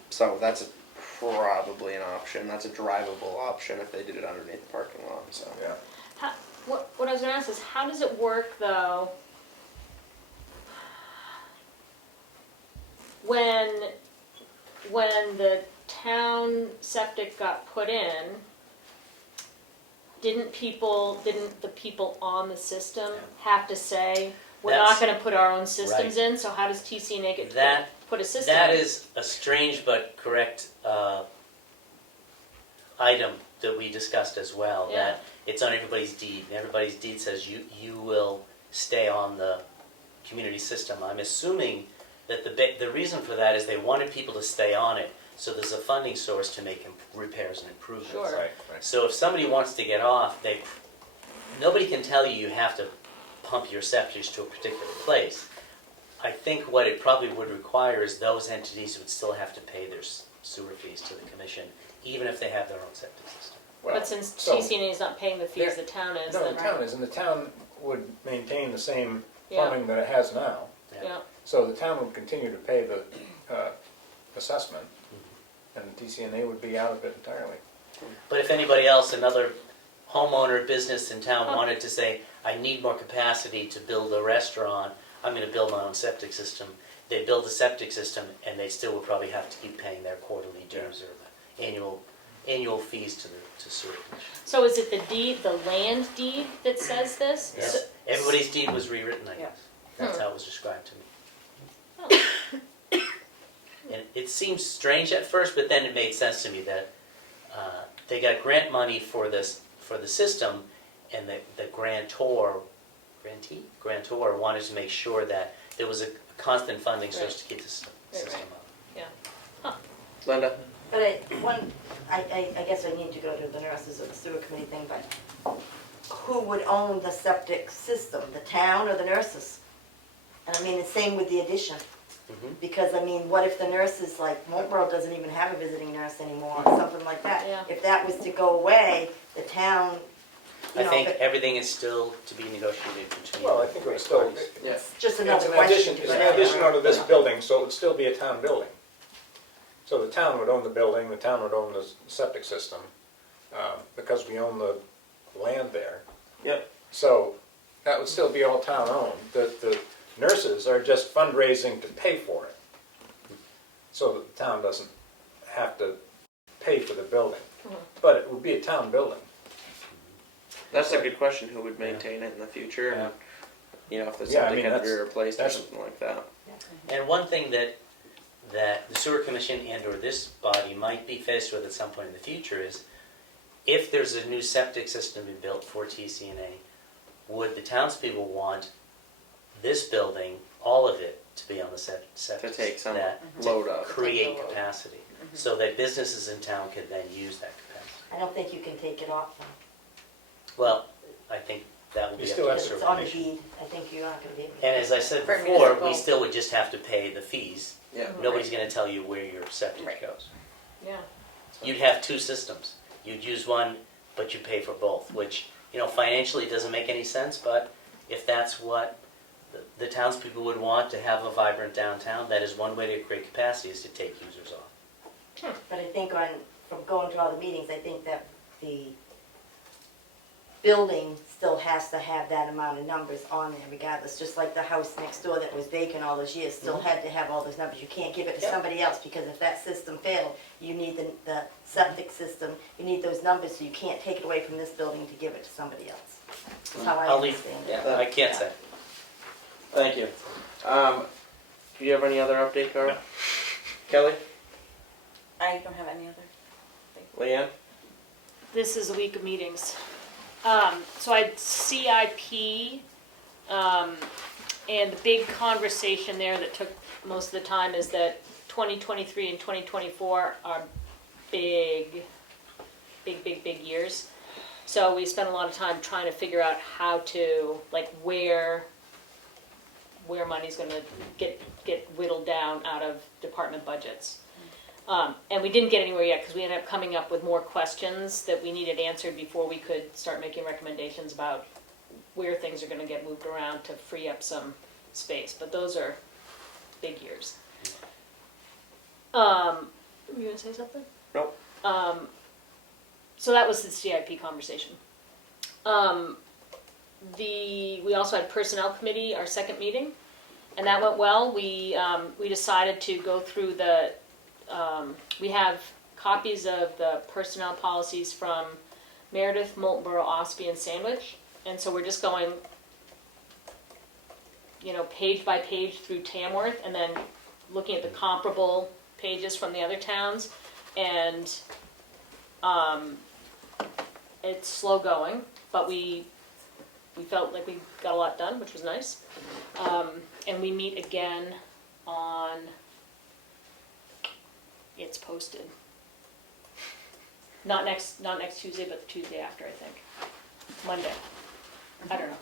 So that's probably an option. That's a drivable option if they did it underneath the parking lot. So Yeah. what I was gonna ask is, how does it work though when the town septic got put in? Didn't the people on the system have to say, we're not gonna put our own systems in, so how does TCNA get to put a system in? That is a strange but correct item that we discussed as well, Yeah. that it's on everybody's deed, and everybody's deed says you will stay on the community system. I'm assuming that the reason for that is they wanted people to stay on it, so there's a funding source to make repairs and improvements. Sure. Right. So if somebody wants to get off, nobody can tell you have to pump your septic to a particular place. I think what it probably would require is those entities would still have to pay their sewer fees to the commission, even if they have their own septic system. Well, But since so- TCNA is not paying the fees, the town is, No, then, the town is, and the town would maintain the same Yeah. plumbing that it has now. yeah, So the town would continue to pay the assessment, and the TCNA would be out of it entirely. But if anybody else, another homeowner business in town wanted to say, I need more capacity to build a restaurant, I'm gonna build my own septic system, they build a septic system and they still would probably have to keep paying their quarterly dues or the annual fees to sewer commission. so is it the land deed that says this? Yes. So- Everybody's deed was rewritten, I Yeah. guess. That's how it was described to me. Oh. And it seems strange at first, but then it made sense to me that they got grant money for the system, and the grantor wanted to make sure that there was a constant funding source to keep the system up. Linda. But I guess I need to go to the nurses or the sewer committee thing, but who would own the septic system, the town or the nurses? And I mean, the same with the addition. Because I mean, what if the nurses, like Montborough doesn't even have a visiting nurse anymore, or something like that? Yeah. If that was to go away, the town, you I know, think but everything is still to be negotiated between. Well, I think it would still, parties. Yeah. it's just it's another an question. addition, to it's an that. addition onto this building, so it would still be a town building. So the town would own the building, the town would own the septic system, because we own the land there. Yep. So that would still be all town owned. The nurses are just fundraising to pay for it. So that the town doesn't have to pay for the building. But it would be a town building. That's a good question. Who would maintain it in the future? Yeah. And, you know, if the Yeah, I septic mean, had to be that's- replaced or that's- something like that. And one thing that the sewer commission and or this body might be faced with at some point in the future is, if there's a new septic system being built for TCNA, would the townspeople want this building, all of it, to be on the septic? To take some that- load to up. create capacity, so that businesses in town could then use that capacity. I don't think you can take it off them. Well, I think that would You be up still to have the If to- it's sewer on the commission. deed, I think you're not gonna be able to. And as I said For before, municipal. we still would just have to pay the fees. Yeah. Nobody's gonna tell you where your septic Right. goes. Yeah. You'd have two systems. You'd use one, but you pay for both, which, financially it doesn't make any sense, but if that's what the townspeople would want to have a vibrant downtown, that is one way to create capacity, is to take users off. But I think from going to all the meetings, I think that the building still has to have that amount of numbers on there regardless, just like the house next door that was vacant all those years, still had to have all those numbers. You can't give it to Yep. somebody else, because if that system failed, you need the septic system, you need those numbers, so you can't take it away from this building to give it to somebody else. That's how I I'll leave, understand it. yeah, I can't say. Thank you. Do you have any other update, Carl? No. Kelly? I don't have any other. Leanne? This is a week of meetings. So I had CIP, and the big conversation there that took most of the time is that 2023 and 2024 are big years. So we spent a lot of time trying to figure out how to, like, where money's gonna get whittled down out of department budgets. And we didn't get anywhere yet because we ended up coming up with more questions that we needed answered before we could start making recommendations about where things are going to get moved around to free up some space. But those are big years. Were you going to say something? Nope. So that was the CIP conversation. We also had Personnel Committee, our second meeting, and that went well. We decided to go through we have copies of the personnel policies from Meredith, Moultonborough, Ospey, and Sandwich. And so we're just going, page by page through Tamworth and then looking at the comparable pages from the other towns. And it's slow going, but we felt like we got a lot done, which was nice. And we meet again on... It's posted. Not next Tuesday, but the Tuesday after, I think. Monday. I don't know.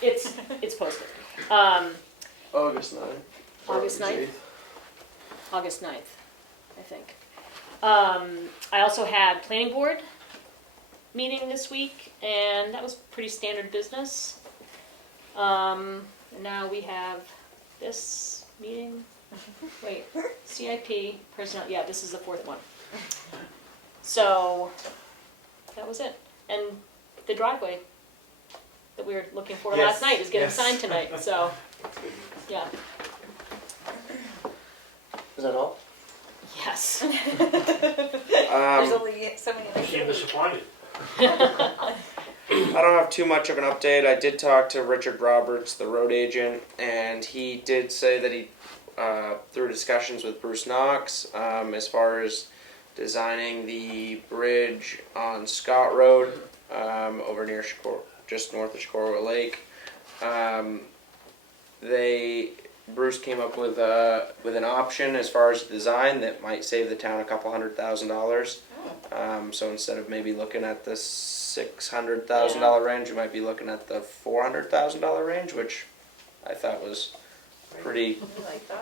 It's posted. August 9th. August 9th? August 9th, I think. I also had planning board meeting this week, and that was pretty standard business. And now we have this meeting. Wait, CIP, personnel, yeah, this is the fourth one. So, that was it. And the driveway that we were looking for last night is getting signed tonight, so, yeah. Is that all? Yes. There's only so many. You seem disappointed. I don't have too much of an update. I did talk to Richard Roberts, the road agent, and he did say that he, through discussions with Bruce Knox, as far as designing the bridge on Scott Road, over near just north of Chicorwa Lake. Bruce came up with an option as far as design that might save the town a couple $100,000. So instead of maybe looking at the $600,000 range, we might be looking at the $400,000 range, which I thought was pretty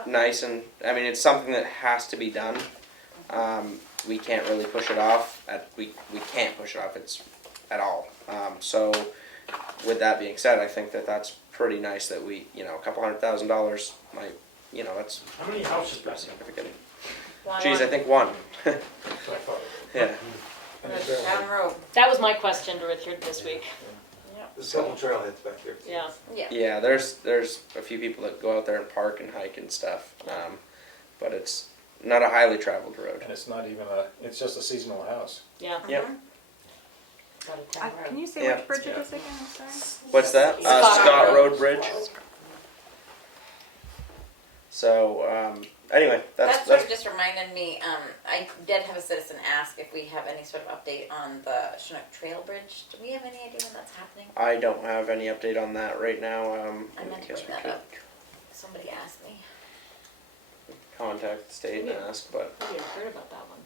nice. And I mean, it's something that has to be done. We can't really push it off. We can't push it off. It's at all. So with that being said, I think that that's pretty nice that we, a couple $100,000 might, that's How many houses pretty got significant. One Geez, I on think one. Yeah. the town road. That was my question to Richard this week. There's a couple trailheads back there. Yeah. Yeah. Yeah, there's a few people that go out there and park and hike and stuff, but it's not a highly traveled road. And it's not even it's just a seasonal house. Yeah. Yep. Got a town road. Can you say Yeah. which bridge it is again? I'm sorry. What's that? Scott Scott Road. Road Bridge. So anyway, That sort of just reminded me, I did have a citizen ask if we have any sort of update on the Chinook Trail Bridge. Do we have any idea when that's happening? I don't have any update on that right now. I meant to guess bring we that could up. Somebody asked me. contact the state and ask, but I hadn't heard about that one.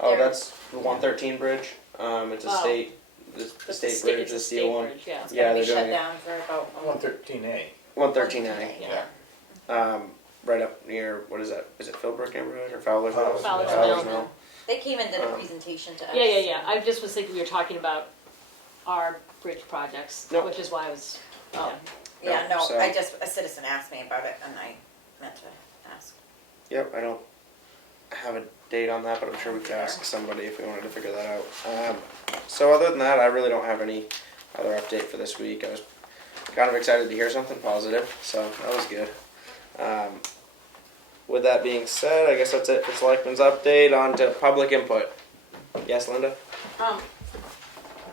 oh, There- that's the 113 bridge. It's a Oh. state, the But state bridge, it's the a steel state one. bridge, yeah. It's Yeah, gonna be they're shut doing it. down for about 113A. 113A. Yeah. Right up near, what is that? Is it Philbrook neighborhood or Fowler's Mill? Fowler's Mill. They came and did a presentation to us. Yeah. I just was thinking we were talking about our bridge projects, Nope. which is why I was, Oh. Yeah, no, So- a citizen asked me about it and I meant to ask. Yep, I don't have a date on that, but I'm sure we could ask somebody if we wanted to figure that out. So other than that, I really don't have any other update for this week. I was kind of excited to hear something positive, so that was good. With that being said, I guess that's it for Selectmen's update. On to public input. Yes, Linda?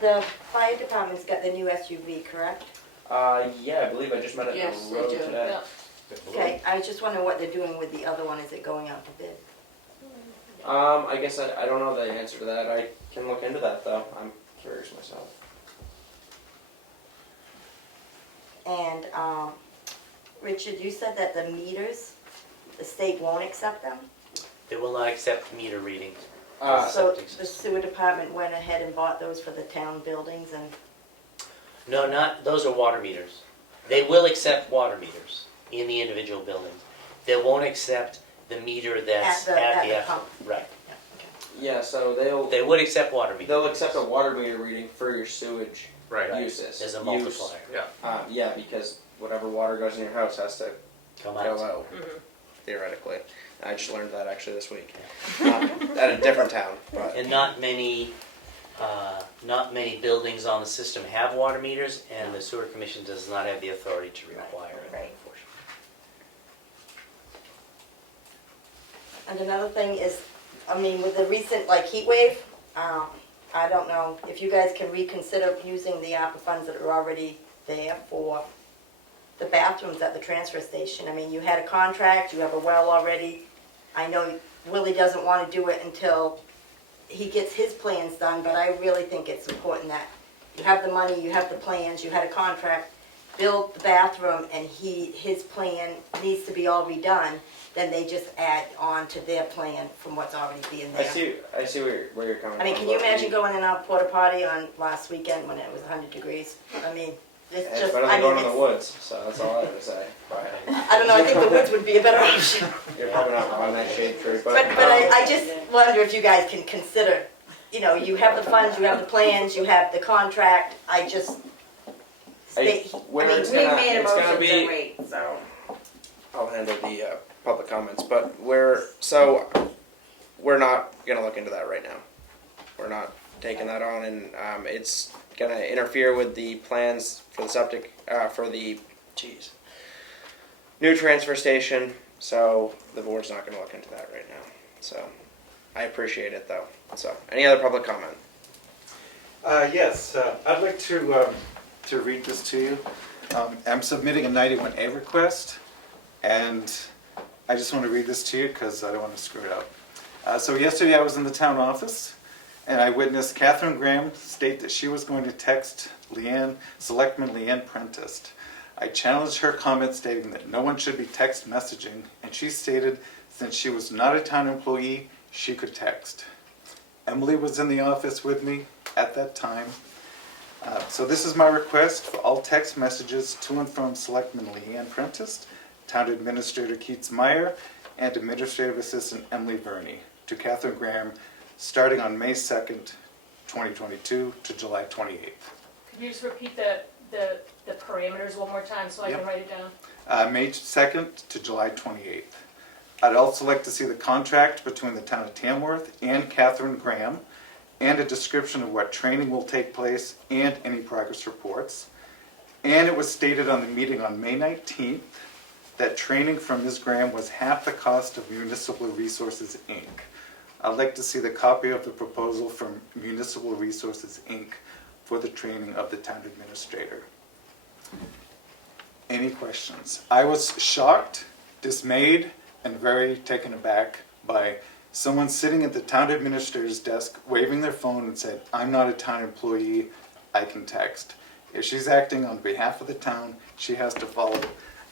The fire department's got the new SUV, correct? Yeah, I believe I just met it Yes, on the they road do. today. yeah. Okay, I was just wondering what they're doing with the other one, is it going out to bid? I guess I don't know the answer to that. I can look into that though. I'm curious myself. And, Richard, you said that the meters, the state won't accept them? They will not accept meter readings. So septic the system. sewer department went ahead and bought those for the town buildings and, No, not, those are water meters. They will accept water meters in the individual buildings. They won't accept the meter that's At the at the pump. right. Yeah, so They would accept water meters. they'll accept a water meter reading for your sewage Right. uses. As a Use. multiplier. Yeah. Yeah, because whatever water goes in your house has to Come go out. out, Mhm. theoretically. I just learned that actually this week at a different town. But And not many buildings on the system have water meters, and the sewer commission does not have the authority to require it, Right. unfortunately. and another thing is, I mean, with the recent, like, heat wave, I don't know if you guys can reconsider using the ARPA funds that are already there for the bathrooms at the transfer station. I mean, you had a contract, you have a well already. I know Willie doesn't want to do it until he gets his plans done, but I really think it's important that you have the money, you have the plans, you had a contract, build the bathroom, and his plan needs to be all redone, then they just add on to their plan from what's already being I there. see where you're coming I mean, from. can you but imagine going in our porta potty on last weekend when it was 100 degrees? I mean, it's It's just, better I than mean, going in the it's, woods, so that's all I have to say. But I don't know, I think the woods would be a better option. you're probably not on that shade tree, But I just wonder if you guys can consider, you know, you have the funds, you have the plans, you have the contract, I just, where mean, it's We gonna, made a it's gonna motion to be. wait, so. I'll handle the public comments, but we're not gonna look into that right now. We're not taking that on, and it's gonna interfere with the plans for the septic for the new transfer station. So the board's not gonna look into that right now. So I appreciate it though. So any other public comment? Yes, I'd like to read this to you. I'm submitting a 91A request, and I just want to read this to you because I don't want to screw it up. So yesterday I was in the town office, and I witnessed Catherine Graham state that she was going to text Selectman Leanne Prentice. I challenged her comment stating that no one should be text messaging, and she stated since she was not a town employee, she could text. Emily was in the office with me at that time. So this is my request for all text messages to and from Selectman Leanne Prentice, Town Administrator Keats Meyer, and Administrative Assistant Emily Verney to Catherine Graham, starting on May 2nd, 2022 to July 28th. Could you just repeat the parameters one more time so I can Yep. write it down? May 2nd to July 28th. I'd also like to see the contract between the town of Tamworth and Catherine Graham, and a description of what training will take place and any progress reports. And it was stated on the meeting on May 19th that training from Ms. Graham was half the cost of Municipal Resources, Inc. I'd like to see the copy of the proposal from Municipal Resources, Inc. for the training of the town administrator. Any questions? I was shocked, dismayed, and very taken aback by someone sitting at the town administrator's desk waving their phone and said, "I'm not a town employee, I can text." If she's acting on behalf of the town, she has to follow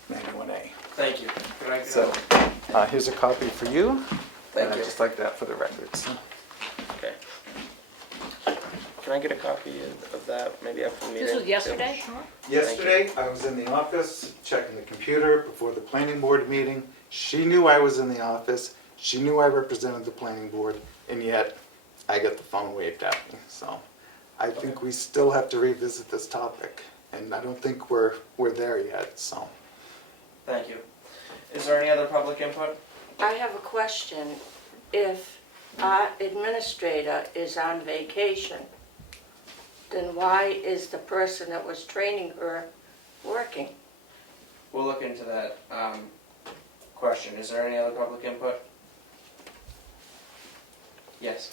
91A. Thank you. Can I So, here's a copy for you, Thank and I'd you. just like that for the records. Okay. Can I get a copy of that, maybe after the meeting? This was yesterday? Yesterday, I was in the office checking the computer before the planning board meeting. She knew I was in the office. She knew I represented the planning board, and yet I get the phone waved at me. So I think we still have to revisit this topic, and I don't think we're there yet. So Thank you. Is there any other public input? I have a question. If our administrator is on vacation, then why is the person that was training her working? We'll look into that question. Is there any other public input? Yes.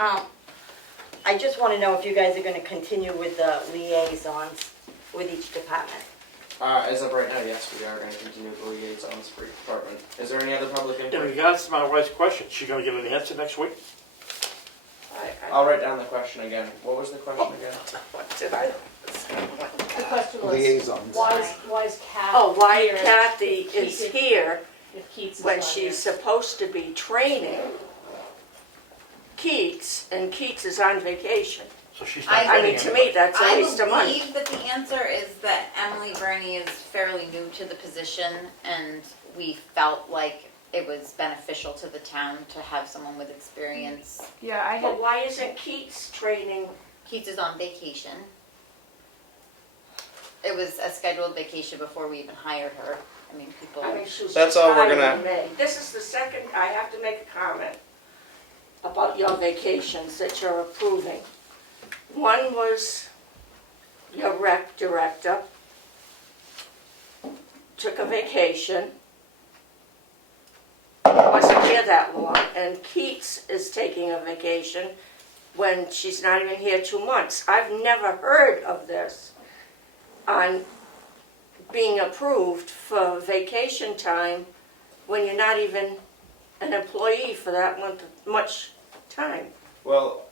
I just want to know if you guys are going to continue with the liaisons with each department. As of right now, yes, we are going to continue the liaisons for each department. Is there any other public In input? regards to my wife's question, she gonna get an answer next week? I'll write down the question again. What was the question again? What did I? The question was, liaisons. why is Kathy Oh, why here Kathy if is Keith- here if Keats is when not she's here? supposed to be training Keats, and Keats is on vacation. So she's not I I training mean, to anybody. me, that's a I waste of money. believe that the answer is that Emily Burney is fairly new to the position, and we felt like it was beneficial to the town to have someone with experience. Yeah, I had But why isn't Keats training? Keats is on vacation. It was a scheduled vacation before we even hired her. I mean, people. I mean, she was That's just all we're hired gonna- in May. This is the second, I have to make a comment about your vacations that you're approving. One was your rec director took a vacation, wasn't here that long, and Keats is taking a vacation when she's not even here 2 months. I've never heard of this on being approved for vacation time when you're not even an employee for that much time. Well,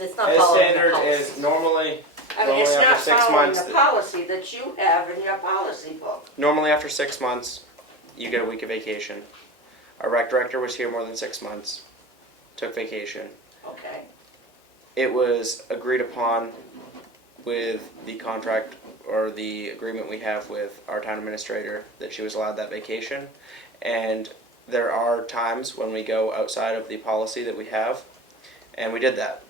It's not as following the standard policy. is normally, I mean, it's Normally not after 6 following months, the policy that you have in your policy book. normally after 6 months, you get a week of vacation. Our rec director was here more than 6 months, took vacation. Okay. It was agreed upon with the contract or the agreement we have with our town administrator that she was allowed that vacation. And there are times when we go outside of the policy that we have, and we did that.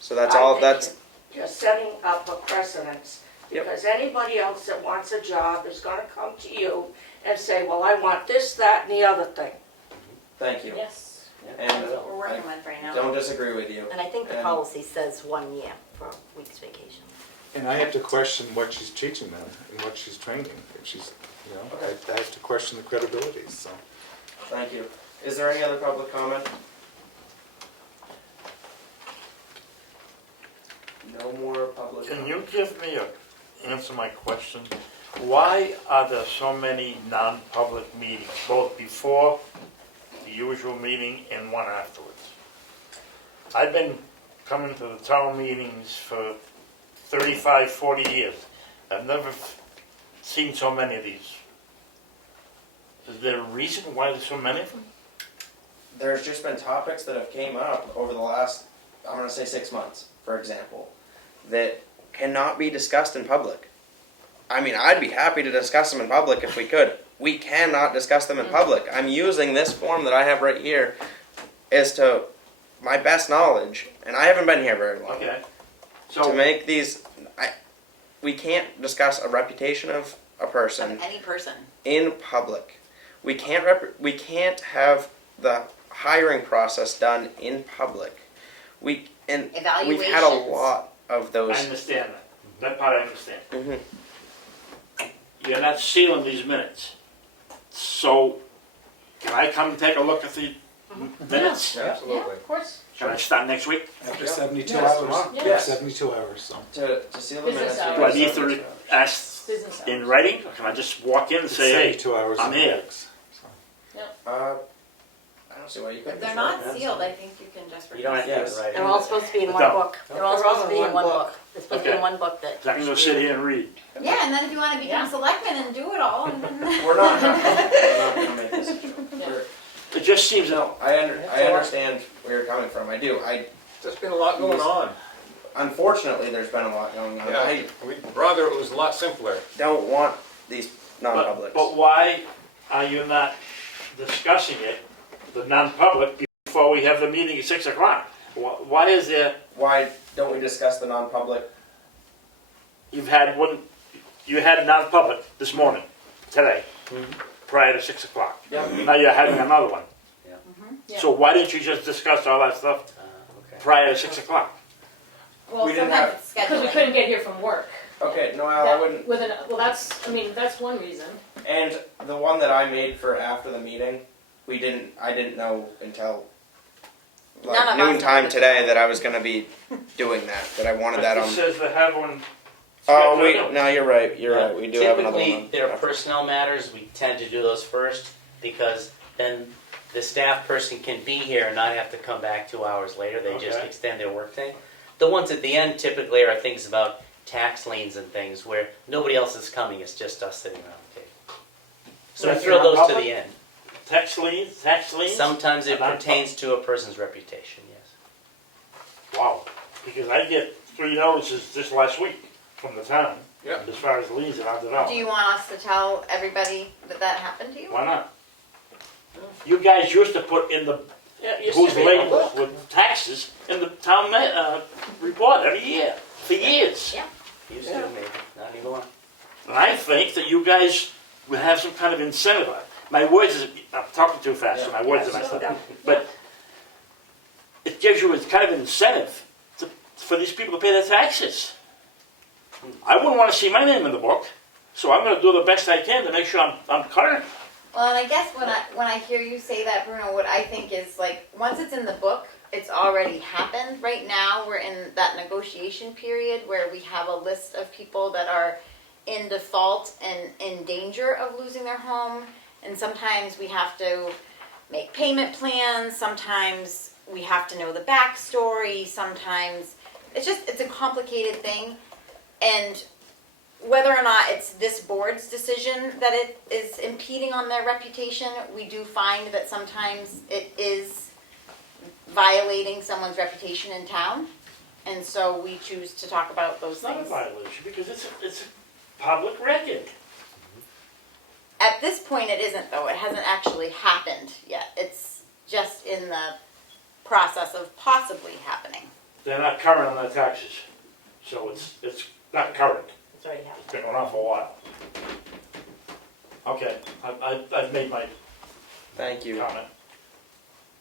So that's I all, think that's, You're setting up a precedence. Yep. Because anybody else that wants a job is gonna come to you and say, well, I want this, that, and the other thing. thank you. Yes. And That's what we're working with right now. don't disagree with you. And I think the And- policy says 1 year for a week's vacation. And I have to question what she's teaching them and what she's training. If she's, Okay. I have to question the credibility. So Thank you. Is there any other public comment? No more public Can comment. you give me answer my question? Why are there so many non-public meetings, both before the usual meeting and one afterwards? I've been coming to the town meetings for 35, 40 years. I've never seen so many of these. Is there a reason why there's so many of them? There's just been topics that have came up over the last, I'm going to say 6 months, for example, that cannot be discussed in public. I mean, I'd be happy to discuss them in public if we could. We cannot discuss them in public. I'm using this form that I have right here as to my best knowledge, and I haven't been here very long, Okay. to So, make these, we can't discuss a reputation of a person Of any person. in public. We can't have the hiring process done in public. We've had a Evaluations. lot of I those. understand that. That part I understand. Mhm. You're not sealing these minutes. So, can I come and take a look at the minutes? Yeah, of course. Can I start next week? after 72 Yes. hours, Yes. 72 hours. So To seal the Business minutes. hours. Do I need to ask Business hours. in writing, or can I just walk in and it's say, hey, 72 hours. I'm in here. weeks. So. I don't see why you couldn't. If they're just not write it. sealed, I think you can just You don't have to do Yes. it right. They're all supposed to be in one No. book. They're all supposed to be in one book. They're supposed to be in Okay. one book that. I can go sit here and read. Yeah, and then if you want to become Yeah. selectmen and do it all, and then. We're not going to make this. Yeah. It just seems that, No, I understand where you're coming from. I do. There's been a lot going on. Unfortunately, there's been a lot going on. I We'd rather it was a lot simpler. don't want these non-publics. but why are you not discussing it the non-public before we have the meeting at 6 o'clock. Why is there, Why don't we discuss the non-public? you had non-public this morning, today, prior to 6 o'clock. Yeah. Now you're having another one. Yeah. So why didn't you just discuss all that stuff Okay. prior to 6 o'clock? Well, We didn't sometimes have- it's Because we scheduling. couldn't get here from work. Okay, no, I wouldn't. Well, that's one reason. And the one that I made for after the meeting, I didn't know until None of like us noontime knew. today that I was gonna be doing that I wanted that It on. says they have one. Oh, scheduled. no, you're right, we do have another Typically, one. there are personnel matters, we tend to do those first, because then the staff person can be here and not have to come back 2 hours later, they just Okay. extend their workday. The ones at the end typically are things about tax liens and things where nobody else is coming, it's just us sitting around the table. So we Like throw in those to public? the end. Tax liens? Sometimes it And pertains to a person's reputation, yes. Wow, because I get 3 notices this last week from the town. Yeah. As far as liens and our Do development. you want us to tell everybody that happened to you? Why not? You guys used to put in the, who's labeled with taxes in the town report every year, for years. Yeah. Used to, maybe, not anymore. And I think that you guys would have some kind of incentive. My words is, I'm talking too fast, so my words are messed up. But it gives you a kind of incentive for these people to pay their taxes. I wouldn't want to see my name in the book, so I'm going to do the best I can to make sure I'm current. Well, and I guess when I hear you say that, Bruno, what I think is like once it's in the book, it's already happened. Right now, we're in that negotiation period where we have a list of people that are in default and in danger of losing their home, and sometimes we have to make payment plans. Sometimes we have to know the backstory. Sometimes it's a complicated thing, and whether or not it's this board's decision that it is impeding on their reputation, we do find that sometimes it is violating someone's reputation in town, and so we choose to talk about those It's not a things. violation because it's a public record. At this point, it isn't, though. It hasn't actually happened yet. It's just in the process of possibly happening. They're not current on their taxes, so it's not current. It's already happened. It's been going on for a while. Okay, I've made my Thank you. comment.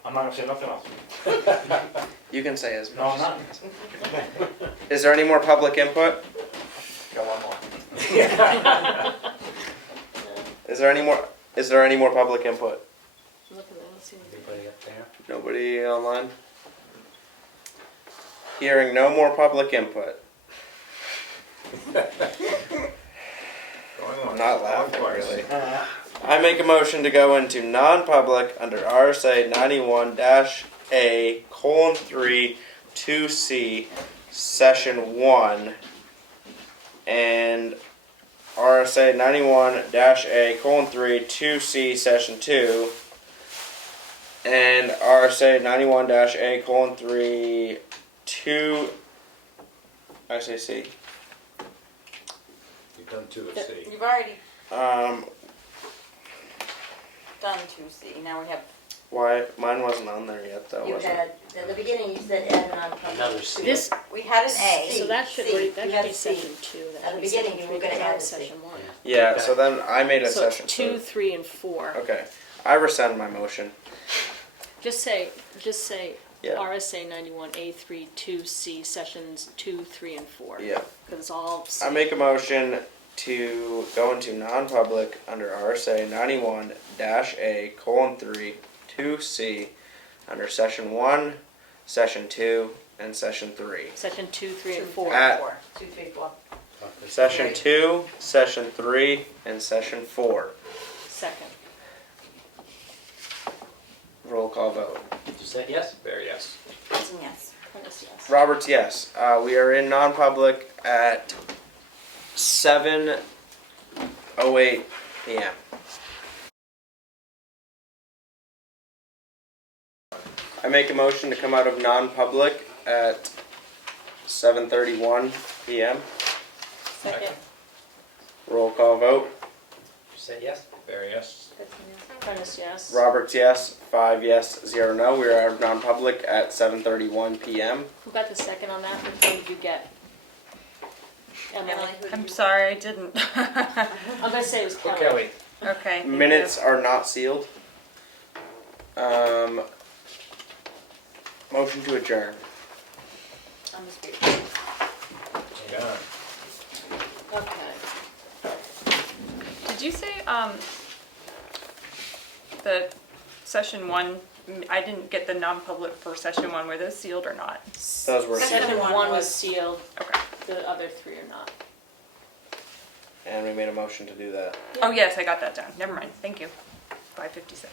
I'm not gonna say nothing else. You can say as much. No, I'm not. Is there any more public input? Got one more. Is there any more public input? Look at that, let's see. Everybody up there? Nobody online? Hearing no more public input. I'm not laughing really. I make a motion to go into non-public under RSA 91-A:3 2C Session 1 and RSA 91-A:3 2C Session 2 and RSA 91-A:3 2 actually C. You've done 2 of C. You've already Um, done 2C. Now we have. why mine wasn't on there yet though, You was it? had, at the beginning you said add non-public. Another C. This, We had an A. so that should, C. that You should had be C. section 2. That At should the be beginning, section you 3, were gonna because add that was a C. section 1. Yeah, so then I made a So session 2, 3, and 4. Okay. I rescind my motion. Just say Yeah. RSA 91A:3 2C sessions 2, 3, and 4. Yeah. Because it's all C. I make a motion to go into non-public under RSA 91-A:3 2C under Session 1, Session 2, and Session 3. Section 2, 3, and 4. At- 2, 3, 4. Session 2, Session 3, and Session 4. Second. Roll call vote. Did you say yes? There, yes. Yes. Yes, yes. Roberts, yes. We are in non-public at 7:08 p.m. I make a motion to come out of non-public at 7:31 p.m. Second. Roll call vote. You say yes? Very yes. Prentice, yes. Roberts, yes. 5 yes, 0 no. We are out of non-public at 7:31 p.m. Who got the second on that? Which one did you get? Emily. Emily, who did I'm you- sorry, I didn't. I'm gonna say it was Kelly. Kelly. Okay. thank you. Minutes are not sealed. Motion to adjourn. On the street. Done. Okay. Did you say the session 1? I didn't get the non-public for session 1. Were those sealed or not? Those were Second sealed. Session one one was was- sealed, Okay. the other three are not. And we made a motion to do that. Oh yes, I got that down. Never mind. Thank you. 5:57.